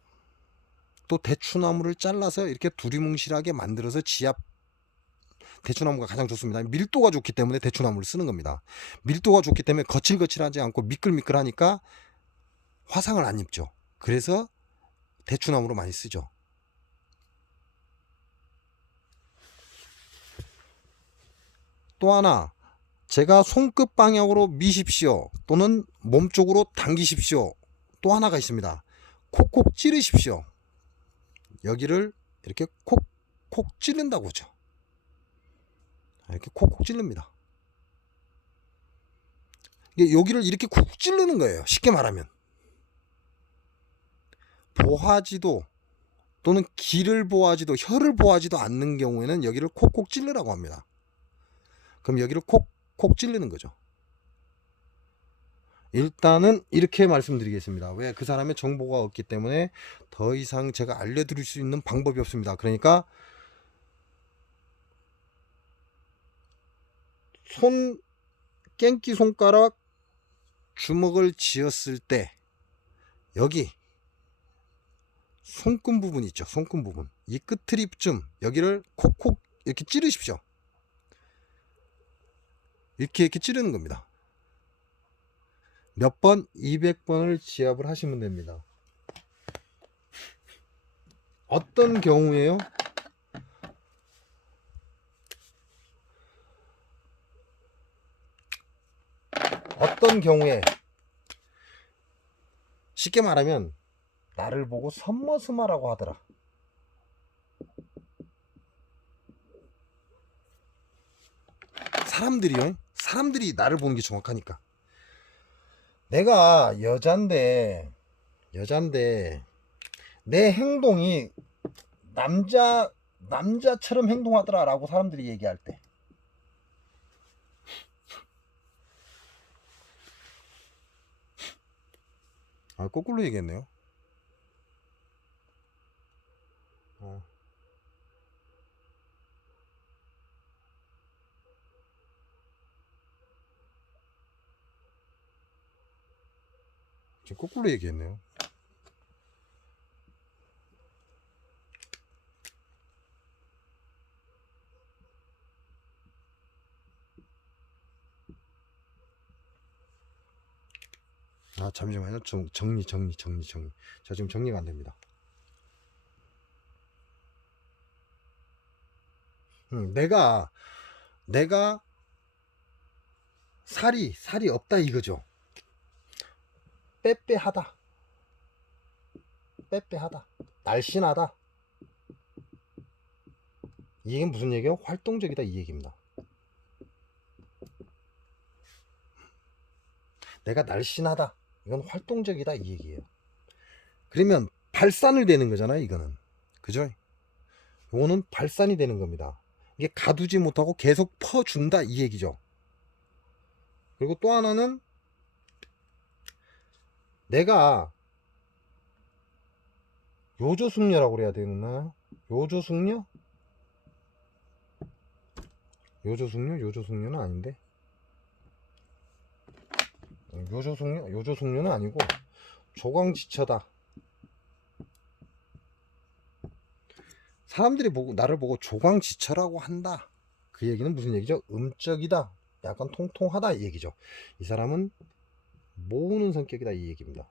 또 대추나무를 잘라서 이렇게 두리뭉실하게 만들어서 대추나무가 가장 좋습니다. 밀도가 좋기 때문에 대추나무를 쓰는 겁니다. 밀도가 좋기 때문에 거칠거칠하지 않고 미끌미끌하니까 화상을 안 입죠. 그래서 대추나무로 많이 쓰죠. 또 하나, 제가 손끝 방향으로 미십시오 또는 몸쪽으로 당기십시오. 또 하나가 있습니다. 콕콕 찌르십시오. 여기를 이렇게 콕콕 찌른다고 하죠. 이렇게 콕콕 찌릅니다. 여기를 이렇게 콕 찌르는 거예요. 쉽게 말하면 보하지도 또는 기를 보하지도 혀를 보하지도 않는 경우에는 여기를 콕콕 찌르라고 합니다. 그럼 여기를 콕콕 찌르는 거죠. 일단은 이렇게 말씀드리겠습니다. 왜? 그 사람의 정보가 없기 때문에 더 이상 제가 알려드릴 수 있는 방법이 없습니다. 그러니까 깽끼 손가락 주먹을 쥐었을 때 여기 손금 부분 있죠. 손금 부분, 이 끝트립쯤 여기를 콕콕 이렇게 찌르십시오. 이렇게 찌르는 겁니다. 몇 번? 200번을 지압을 하시면 됩니다. 어떤 경우에요? 어떤 경우에 쉽게 말하면 나를 보고 선머스마라고 하더라. 사람들이 나를 보는 게 정확하니까. 내가 여잔데 내 행동이 남자처럼 행동하더라 라고 사람들이 얘기할 때, 거꾸로 얘기했네요. 지금 거꾸로 얘기했네요. 잠시만요. 정리. 자, 지금 정리가 안 됩니다. 내가 살이 없다 이거죠. 빼빼하다, 날씬하다. 이게 무슨 얘기예요? 활동적이다 이 얘기입니다. 내가 날씬하다, 이건 활동적이다 이 얘기예요. 그러면 발산을 되는 거잖아요, 이거는. 그죠? 요거는 발산이 되는 겁니다. 이게 가두지 못하고 계속 퍼준다 이 얘기죠. 그리고 또 하나는 내가 요조숙녀라고 그래야 되나? 요조숙녀는 아닌데. 요조숙녀는 아니고 조광지처다. 사람들이 나를 보고 조광지처라고 한다. 그 얘기는 무슨 얘기죠? 음적이다, 약간 통통하다 이 얘기죠. 이 사람은 모으는 성격이다 이 얘기입니다.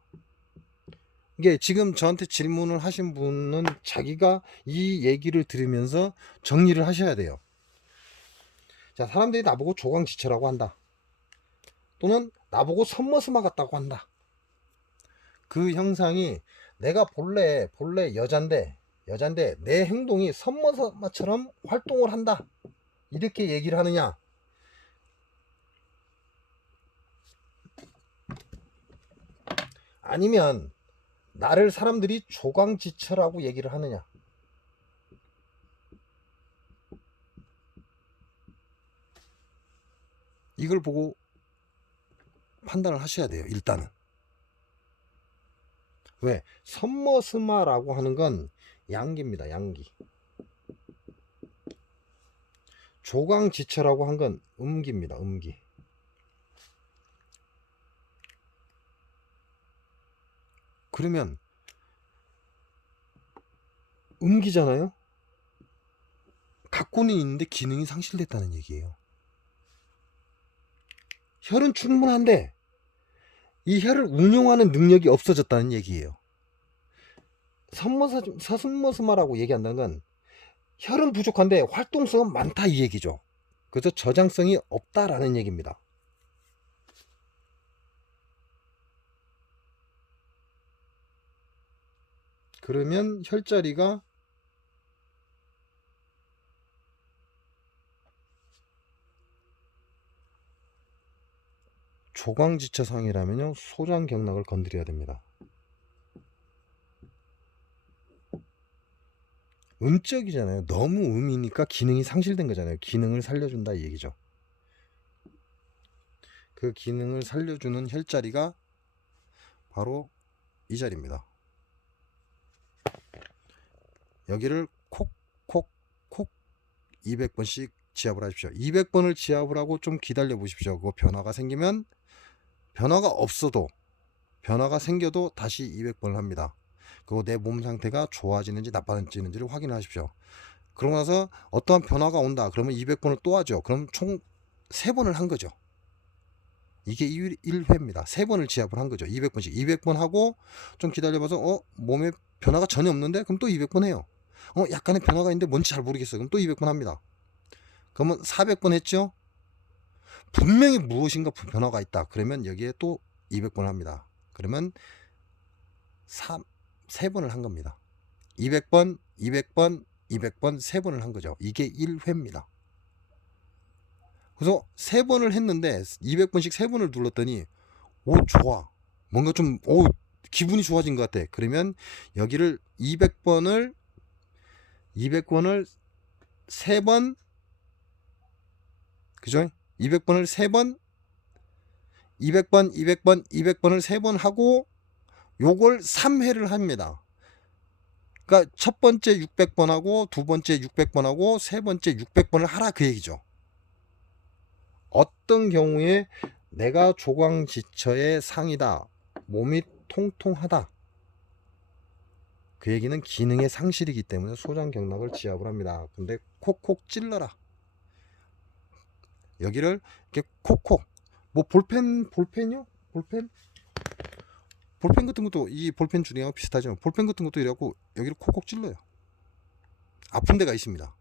이게 지금 저한테 질문을 하신 분은 자기가 이 얘기를 들으면서 정리를 하셔야 돼요. 자, 사람들이 나보고 조광지처라고 한다, 또는 나보고 선머스마 같다고 한다. 그 형상이 내가 본래 여잔데 내 행동이 선머스마처럼 활동을 한다, 이렇게 얘기를 하느냐, 아니면 나를 사람들이 조광지처라고 얘기를 하느냐. 이걸 보고 판단을 하셔야 돼요. 일단은. 왜? 선머스마라고 하는 건 양기입니다. 양기. 조광지처라고 한 건 음기입니다. 음기. 그러면 음기잖아요. 갖고는 있는데 기능이 상실됐다는 얘기예요. 혈은 충분한데 이 혈을 운용하는 능력이 없어졌다는 얘기예요. 선머스마라고 얘기한다는 건 혈은 부족한데 활동성은 많다 이 얘기죠. 그래서 저장성이 없다라는 얘기입니다. 그러면 혈자리가 조광지처상이라면요, 소장경락을 건드려야 됩니다. 음적이잖아요. 너무 음이니까 기능이 상실된 거잖아요. 기능을 살려준다 이 얘기죠. 그 기능을 살려주는 혈자리가 바로 이 자리입니다. 여기를 콕콕콕 200번씩 지압을 하십시오. 200번을 지압을 하고 좀 기다려 보십시오. 그 변화가 생기면, 변화가 없어도, 변화가 생겨도 다시 200번을 합니다. 그리고 내 몸 상태가 좋아지는지 나빠지는지를 확인하십시오. 그러고 나서 어떠한 변화가 온다 그러면 200번을 또 하죠. 그럼 총 3번을 한 거죠. 이게 1회입니다. 3번을 지압을 한 거죠. 200번씩. 200번 하고 좀 기다려봐서 몸에 변화가 전혀 없는데 그럼 또 200번 해요. 약간의 변화가 있는데 뭔지 잘 모르겠어요. 그럼 또 200번 합니다. 그러면 400번 했죠. 분명히 무엇인가 변화가 있다. 그러면 여기에 또 200번 합니다. 그러면 3번을 한 겁니다. 200번, 200번, 200번 3번을 한 거죠. 이게 1회입니다. 그래서 3번을 했는데 200번씩 3번을 눌렀더니 좋아. 뭔가 좀 기분이 좋아진 것 같아. 그러면 여기를 200번을 3번, 그죠? 200번을 3번, 200번, 200번을 3번 하고 요걸 3회를 합니다. 그러니까 첫 번째 600번 하고 두 번째 600번 하고 세 번째 600번을 하라 그 얘기죠. 어떤 경우에 내가 조광지처의 상이다, 몸이 통통하다, 그 얘기는 기능의 상실이기 때문에 소장경락을 지압을 합니다. 근데 콕콕 찔러라. 여기를 이렇게 콕콕, 뭐 볼펜이요? 볼펜 같은 것도 이 볼펜 주둥이하고 비슷하죠. 볼펜 같은 것도 이래갖고 여기를 콕콕 찔러요. 아픈 데가 있습니다.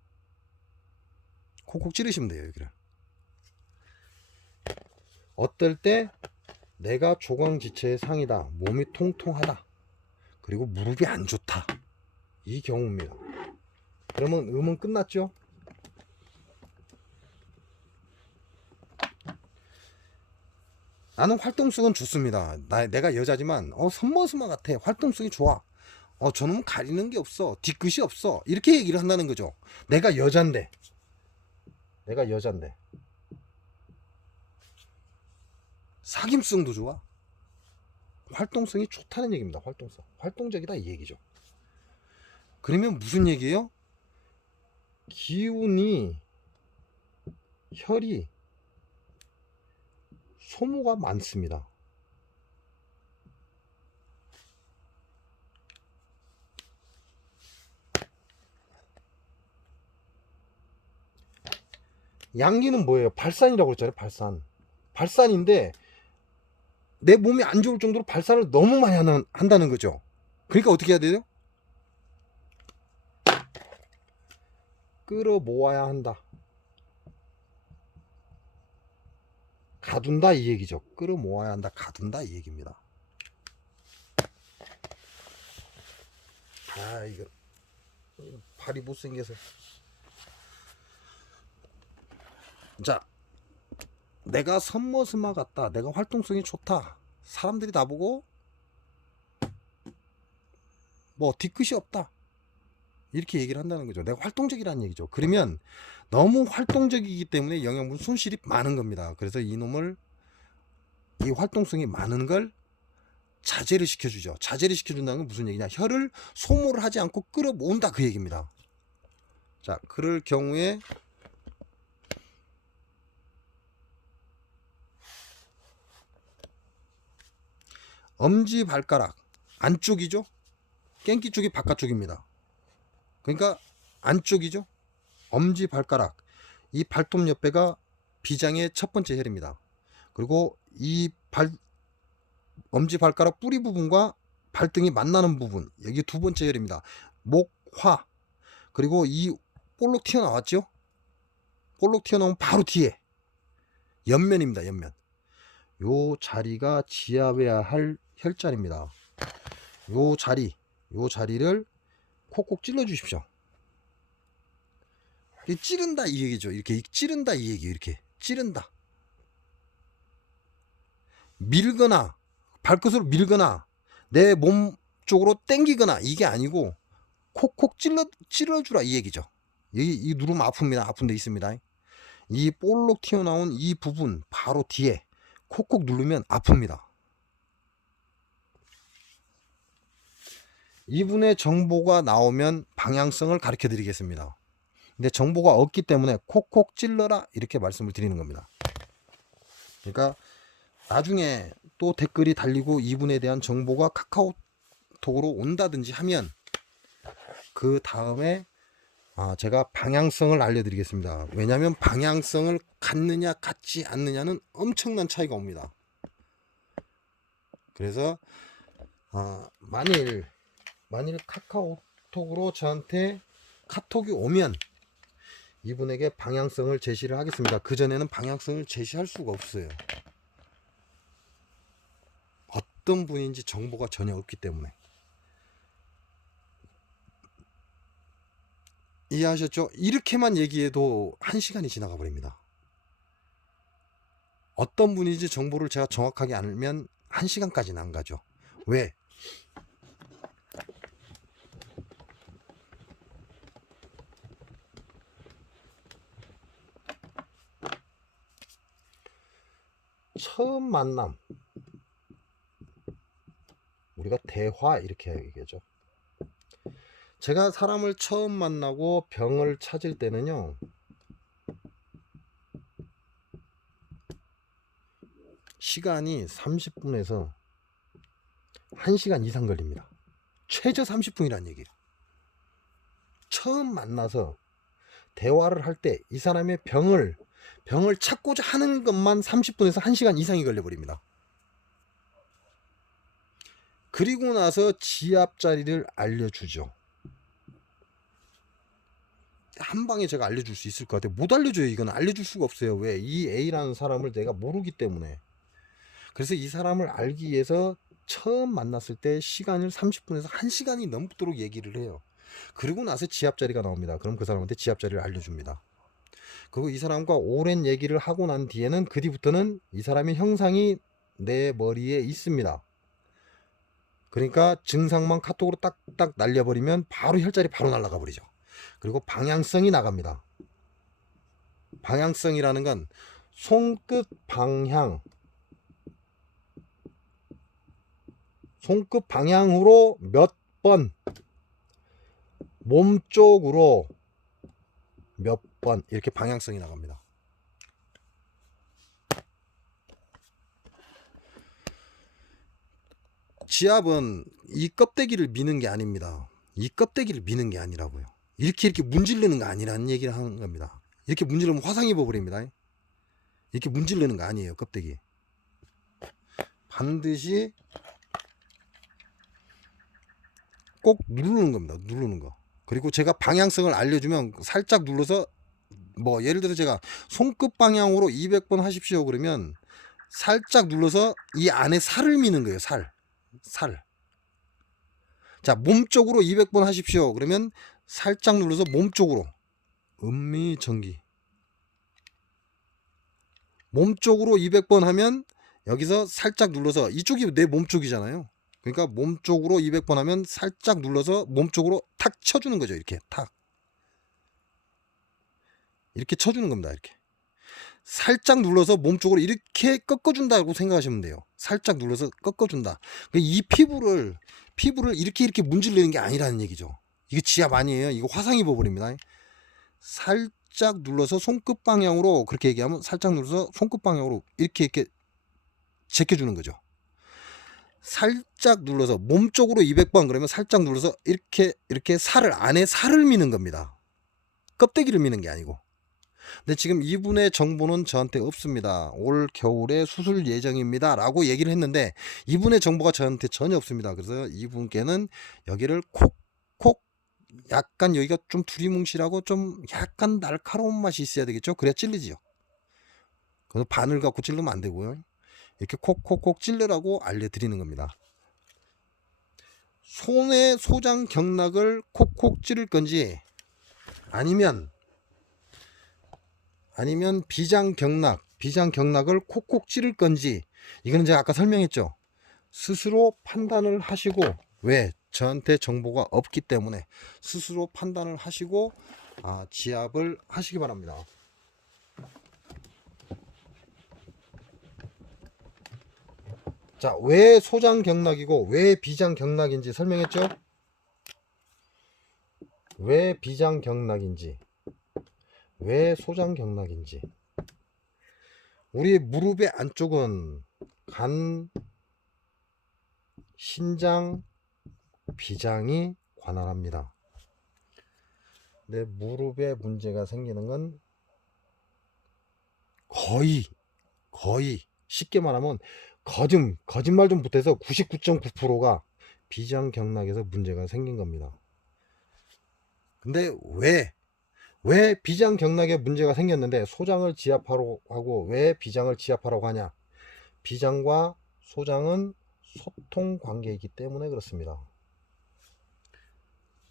콕콕 찌르시면 돼요. 여기를. 어떨 때 내가 조광지체의 상이다, 몸이 통통하다, 그리고 무릎이 안 좋다, 이 경우입니다. 그러면 음은 끝났죠. 나는 활동성은 좋습니다. 내가 여자지만 선머스마 같아, 활동성이 좋아, 저놈은 가리는 게 없어, 뒤끝이 없어, 이렇게 얘기를 한다는 거죠. 내가 여잔데 사김성도 좋아, 활동성이 좋다는 얘기입니다. 활동적이다 이 얘기죠. 그러면 무슨 얘기예요? 기운이, 혈이, 소모가 많습니다. 양기는 뭐예요? 발산이라고 그랬잖아요. 발산인데 내 몸이 안 좋을 정도로 발산을 너무 많이 한다는 거죠. 그러니까 어떻게 해야 돼요? 끌어모아야 한다, 가둔다 이 얘기죠. 끌어모아야 한다, 가둔다 이 얘기입니다. 이거 발이 못생겨서. 자, 내가 선머스마 같다, 내가 활동성이 좋다, 사람들이 나보고 뭐 뒤끝이 없다, 이렇게 얘기를 한다는 거죠. 내가 활동적이라는 얘기죠. 그러면 너무 활동적이기 때문에 영양분 손실이 많은 겁니다. 그래서 이 활동성이 많은 걸 자제를 시켜주죠. 자제를 시켜준다는 건 무슨 얘기냐? 혈을 소모를 하지 않고 끌어모은다 그 얘기입니다. 자, 그럴 경우에 엄지발가락 안쪽이죠. 깽기 쪽이 바깥쪽입니다. 그러니까 안쪽이죠. 엄지발가락, 이 발톱 옆에가 비장의 첫 번째 혈입니다. 그리고 이 엄지발가락 뿌리 부분과 발등이 만나는 부분, 여기 두 번째 혈입니다. 목화. 그리고 이 볼록 튀어나왔죠. 볼록 튀어나오면 바로 뒤에 옆면입니다. 옆면. 요 자리가 지압해야 할 혈자리입니다. 요 자리를 콕콕 찔러 주십시오. 찌른다 이 얘기죠. 이렇게 찌른다 이 얘기. 이렇게 찌른다. 밀거나 발끝으로 밀거나 내 몸 쪽으로 당기거나 이게 아니고 콕콕 찔러주라 이 얘기죠. 이 누르면 아픕니다. 아픈 데 있습니다. 이 볼록 튀어나온 이 부분 바로 뒤에 콕콕 누르면 아픕니다. 이분의 정보가 나오면 방향성을 가르쳐 드리겠습니다. 근데 정보가 없기 때문에 콕콕 찔러라 이렇게 말씀을 드리는 겁니다. 그러니까 나중에 또 댓글이 달리고 이분에 대한 정보가 카카오톡으로 온다든지 하면 그 다음에 제가 방향성을 알려드리겠습니다. 왜냐하면 방향성을 갖느냐 갖지 않느냐는 엄청난 차이가 옵니다. 그래서 만일 카카오톡으로 저한테 카톡이 오면 이분에게 방향성을 제시를 하겠습니다. 그전에는 방향성을 제시할 수가 없어요. 어떤 분인지 정보가 전혀 없기 때문에. 이해하셨죠? 이렇게만 얘기해도 1시간이 지나가 버립니다. 어떤 분인지 정보를 제가 정확하게 알면 1시간까지는 안 가죠. 왜? 처음 만남, 우리가 대화 이렇게 얘기하죠. 제가 사람을 처음 만나고 병을 찾을 때는요, 시간이 30분에서 1시간 이상 걸립니다. 최저 30분이란 얘기예요. 처음 만나서 대화를 할 때 이 사람의 병을 찾고자 하는 것만 30분에서 1시간 이상이 걸려버립니다. 그리고 나서 지압 자리를 알려주죠. 한 방에 제가 알려줄 수 있을 것 같아요. 못 알려줘요. 이건 알려줄 수가 없어요. 왜? 이 A라는 사람을 내가 모르기 때문에. 그래서 이 사람을 알기 위해서 처음 만났을 때 시간을 30분에서 1시간이 넘도록 얘기를 해요. 그리고 나서 지압 자리가 나옵니다. 그럼 그 사람한테 지압 자리를 알려줍니다. 그리고 이 사람과 오랜 얘기를 하고 난 뒤에는 그 뒤부터는 이 사람의 형상이 내 머리에 있습니다. 그러니까 증상만 카톡으로 딱딱 날려버리면 바로 혈자리 바로 날아가 버리죠. 그리고 방향성이 나갑니다. 방향성이라는 건 손끝 방향으로 몇 번, 몸쪽으로 몇 번 이렇게 방향성이 나갑니다. 지압은 이 껍데기를 미는 게 아닙니다. 이 껍데기를 미는 게 아니라고요. 이렇게 문지르는 거 아니라는 얘기를 하는 겁니다. 이렇게 문지르면 화상 입어버립니다. 이렇게 문지르는 거 아니에요. 껍데기. 반드시 꼭 누르는 겁니다. 누르는 거. 그리고 제가 방향성을 알려주면 살짝 눌러서 뭐 예를 들어 제가 손끝 방향으로 200번 하십시오 그러면 살짝 눌러서 이 안에 살을 미는 거예요. 살. 자, 몸쪽으로 200번 하십시오 그러면 살짝 눌러서 몸쪽으로 음미정기. 몸쪽으로 200번 하면 여기서 살짝 눌러서 이쪽이 내 몸쪽이잖아요. 그러니까 몸쪽으로 200번 하면 살짝 눌러서 몸쪽으로 탁 쳐주는 거죠. 이렇게 탁. 이렇게 쳐주는 겁니다. 이렇게. 살짝 눌러서 몸쪽으로 이렇게 꺾어준다고 생각하시면 돼요. 살짝 눌러서 꺾어준다. 이 피부를 이렇게 문지르는 게 아니라는 얘기죠. 이게 지압 아니에요. 이거 화상 입어버립니다. 살짝 눌러서 손끝 방향으로 그렇게 얘기하면 살짝 눌러서 손끝 방향으로 이렇게 제껴주는 거죠. 살짝 눌러서 몸쪽으로 200번 그러면 살짝 눌러서 이렇게 살을 안에 살을 미는 겁니다. 껍데기를 미는 게 아니고. 근데 지금 이분의 정보는 저한테 없습니다. 올 겨울에 수술 예정입니다 라고 얘기를 했는데 이분의 정보가 저한테 전혀 없습니다. 그래서 이분께는 여기를 콕콕 약간 여기가 좀 두리뭉실하고 좀 약간 날카로운 맛이 있어야 되겠죠. 그래야 찔리지요. 그래서 바늘 갖고 찌르면 안 되고요. 이렇게 콕콕콕 찔르라고 알려드리는 겁니다. 손의 소장 경락을 콕콕 찌를 건지 아니면 비장 경락을 콕콕 찌를 건지 이거는 제가 아까 설명했죠. 스스로 판단을 하시고 왜 저한테 정보가 없기 때문에 스스로 판단을 하시고 지압을 하시기 바랍니다. 자, 왜 소장 경락이고 왜 비장 경락인지 설명했죠? 왜 비장 경락인지 왜 소장 경락인지. 우리 무릎의 안쪽은 간, 신장, 비장이 관할합니다. 내 무릎에 문제가 생기는 건 거의 쉽게 말하면 거짓말 좀 못해서 99.9%가 비장 경락에서 문제가 생긴 겁니다. 근데 왜 비장 경락에 문제가 생겼는데 소장을 지압하라고 하고 왜 비장을 지압하라고 하냐? 비장과 소장은 소통 관계이기 때문에 그렇습니다.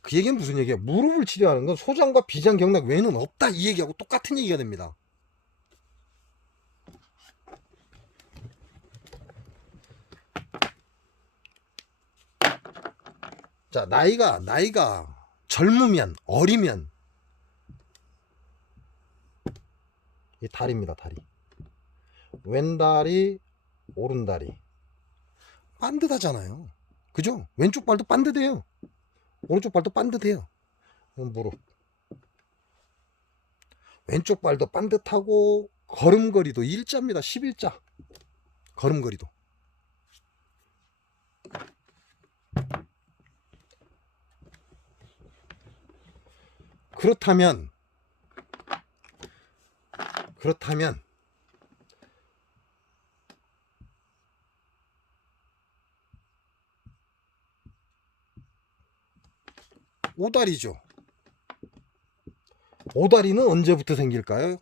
그 얘기는 무슨 얘기야? 무릎을 치료하는 건 소장과 비장 경락 외에는 없다 이 얘기하고 똑같은 얘기가 됩니다. 자, 나이가 젊으면 어리면 이 다리입니다. 다리. 왼다리, 오른다리. 반듯하잖아요. 그죠? 왼쪽 발도 반듯해요. 오른쪽 발도 반듯해요. 무릎. 왼쪽 발도 반듯하고 걸음걸이도 일자입니다. 11자. 걸음걸이도. 그렇다면 오다리죠. 오다리는 언제부터 생길까요?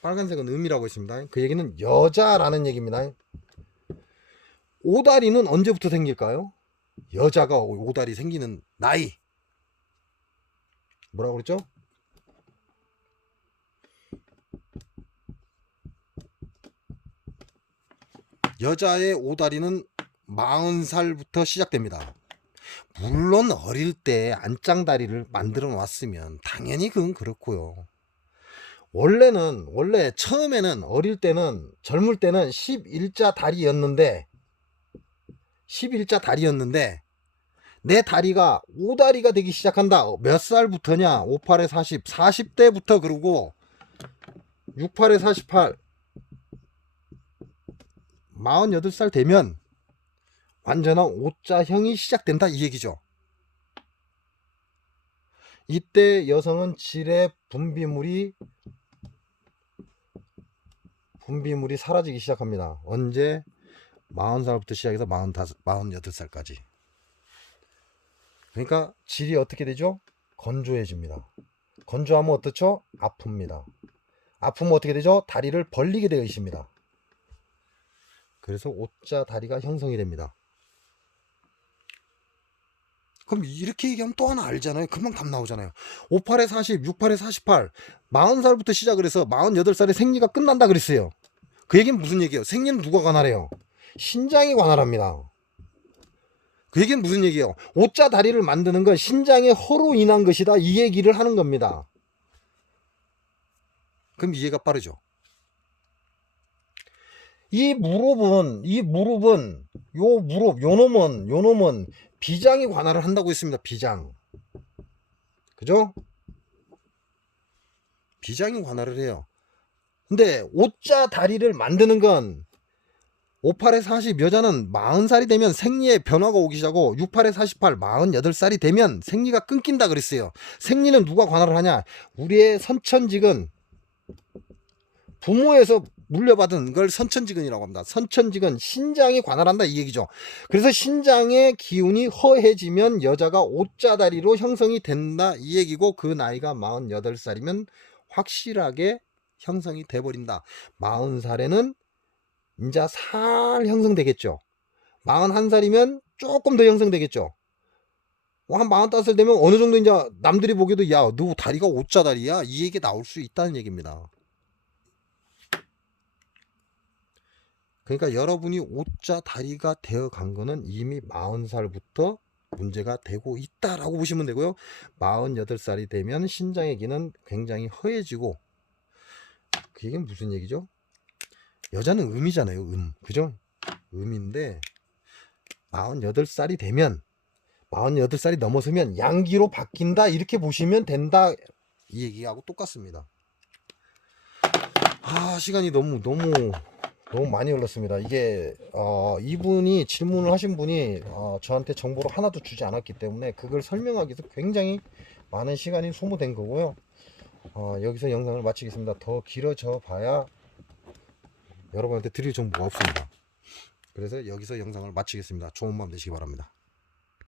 빨간색은 음이라고 했습니다. 그 얘기는 여자라는 얘기입니다. 오다리는 언제부터 생길까요? 여자가 오다리 생기는 나이. 뭐라고 그랬죠? 여자의 오다리는 40살부터 시작됩니다. 물론 어릴 때 안짱다리를 만들어 놨으면 당연히 그건 그렇고요. 원래 처음에는 어릴 때는 젊을 때는 11자 다리였는데 내 다리가 5다리가 되기 시작한다. 몇 살부터냐? 58에 40, 40대부터 그러고 68에 48, 48살 되면 완전한 5자형이 시작된다 이 얘기죠. 이때 여성은 질의 분비물이 사라지기 시작합니다. 언제? 40살부터 시작해서 48살까지. 그러니까 질이 어떻게 되죠? 건조해집니다. 건조하면 어떻죠? 아픕니다. 아프면 어떻게 되죠? 다리를 벌리게 되어 있습니다. 그래서 5자 다리가 형성이 됩니다. 그럼 이렇게 얘기하면 또 하나 알잖아요. 금방 답 나오잖아요. 58에 40, 68에 48, 40살부터 시작을 해서 48살에 생리가 끝난다 그랬어요. 그 얘기는 무슨 얘기예요? 생리는 누가 관할해요? 신장이 관할합니다. 그 얘기는 무슨 얘기예요? 5자 다리를 만드는 건 신장의 허로 인한 것이다 이 얘기를 하는 겁니다. 그럼 이해가 빠르죠? 요 놈은 비장이 관할을 한다고 했습니다. 비장. 그죠? 비장이 관할을 해요. 근데 5자 다리를 만드는 건 58에 40 여자는 40살이 되면 생리에 변화가 오기 시작하고 68에 48 48살이 되면 생리가 끊긴다 그랬어요. 생리는 누가 관할을 하냐? 우리의 선천직은 부모에서 물려받은 걸 선천지근이라고 합니다. 선천지근 신장이 관할한다 이 얘기죠. 그래서 신장의 기운이 허해지면 여자가 5자 다리로 형성이 된다 이 얘기고, 그 나이가 48살이면 확실하게 형성이 돼버린다. 40살에는 이제 살 형성되겠죠. 41살이면 조금 더 형성되겠죠. 한 45살 되면 어느 정도 이제 남들이 보기에도 야, 너 다리가 5자 다리야 이 얘기 나올 수 있다는 얘기입니다. 그러니까 여러분이 5자 다리가 되어 간 거는 이미 40살부터 문제가 되고 있다라고 보시면 되고요. 48살이 되면 신장의 기는 굉장히 허해지고, 그 얘기는 무슨 얘기죠? 여자는 음이잖아요. 그죠? 음인데 48살이 되면 48살이 넘어서면 양기로 바뀐다 이렇게 보시면 된다 이 얘기하고 똑같습니다. 시간이 너무 많이 흘렀습니다. 이게 이분이 질문을 하신 분이 저한테 정보를 하나도 주지 않았기 때문에 그걸 설명하기 위해서 굉장히 많은 시간이 소모된 거고요. 여기서 영상을 마치겠습니다. 더 길어져 봐야 여러분한테 드릴 정보가 없습니다. 그래서 여기서 영상을 마치겠습니다. 좋은 밤 되시기 바랍니다.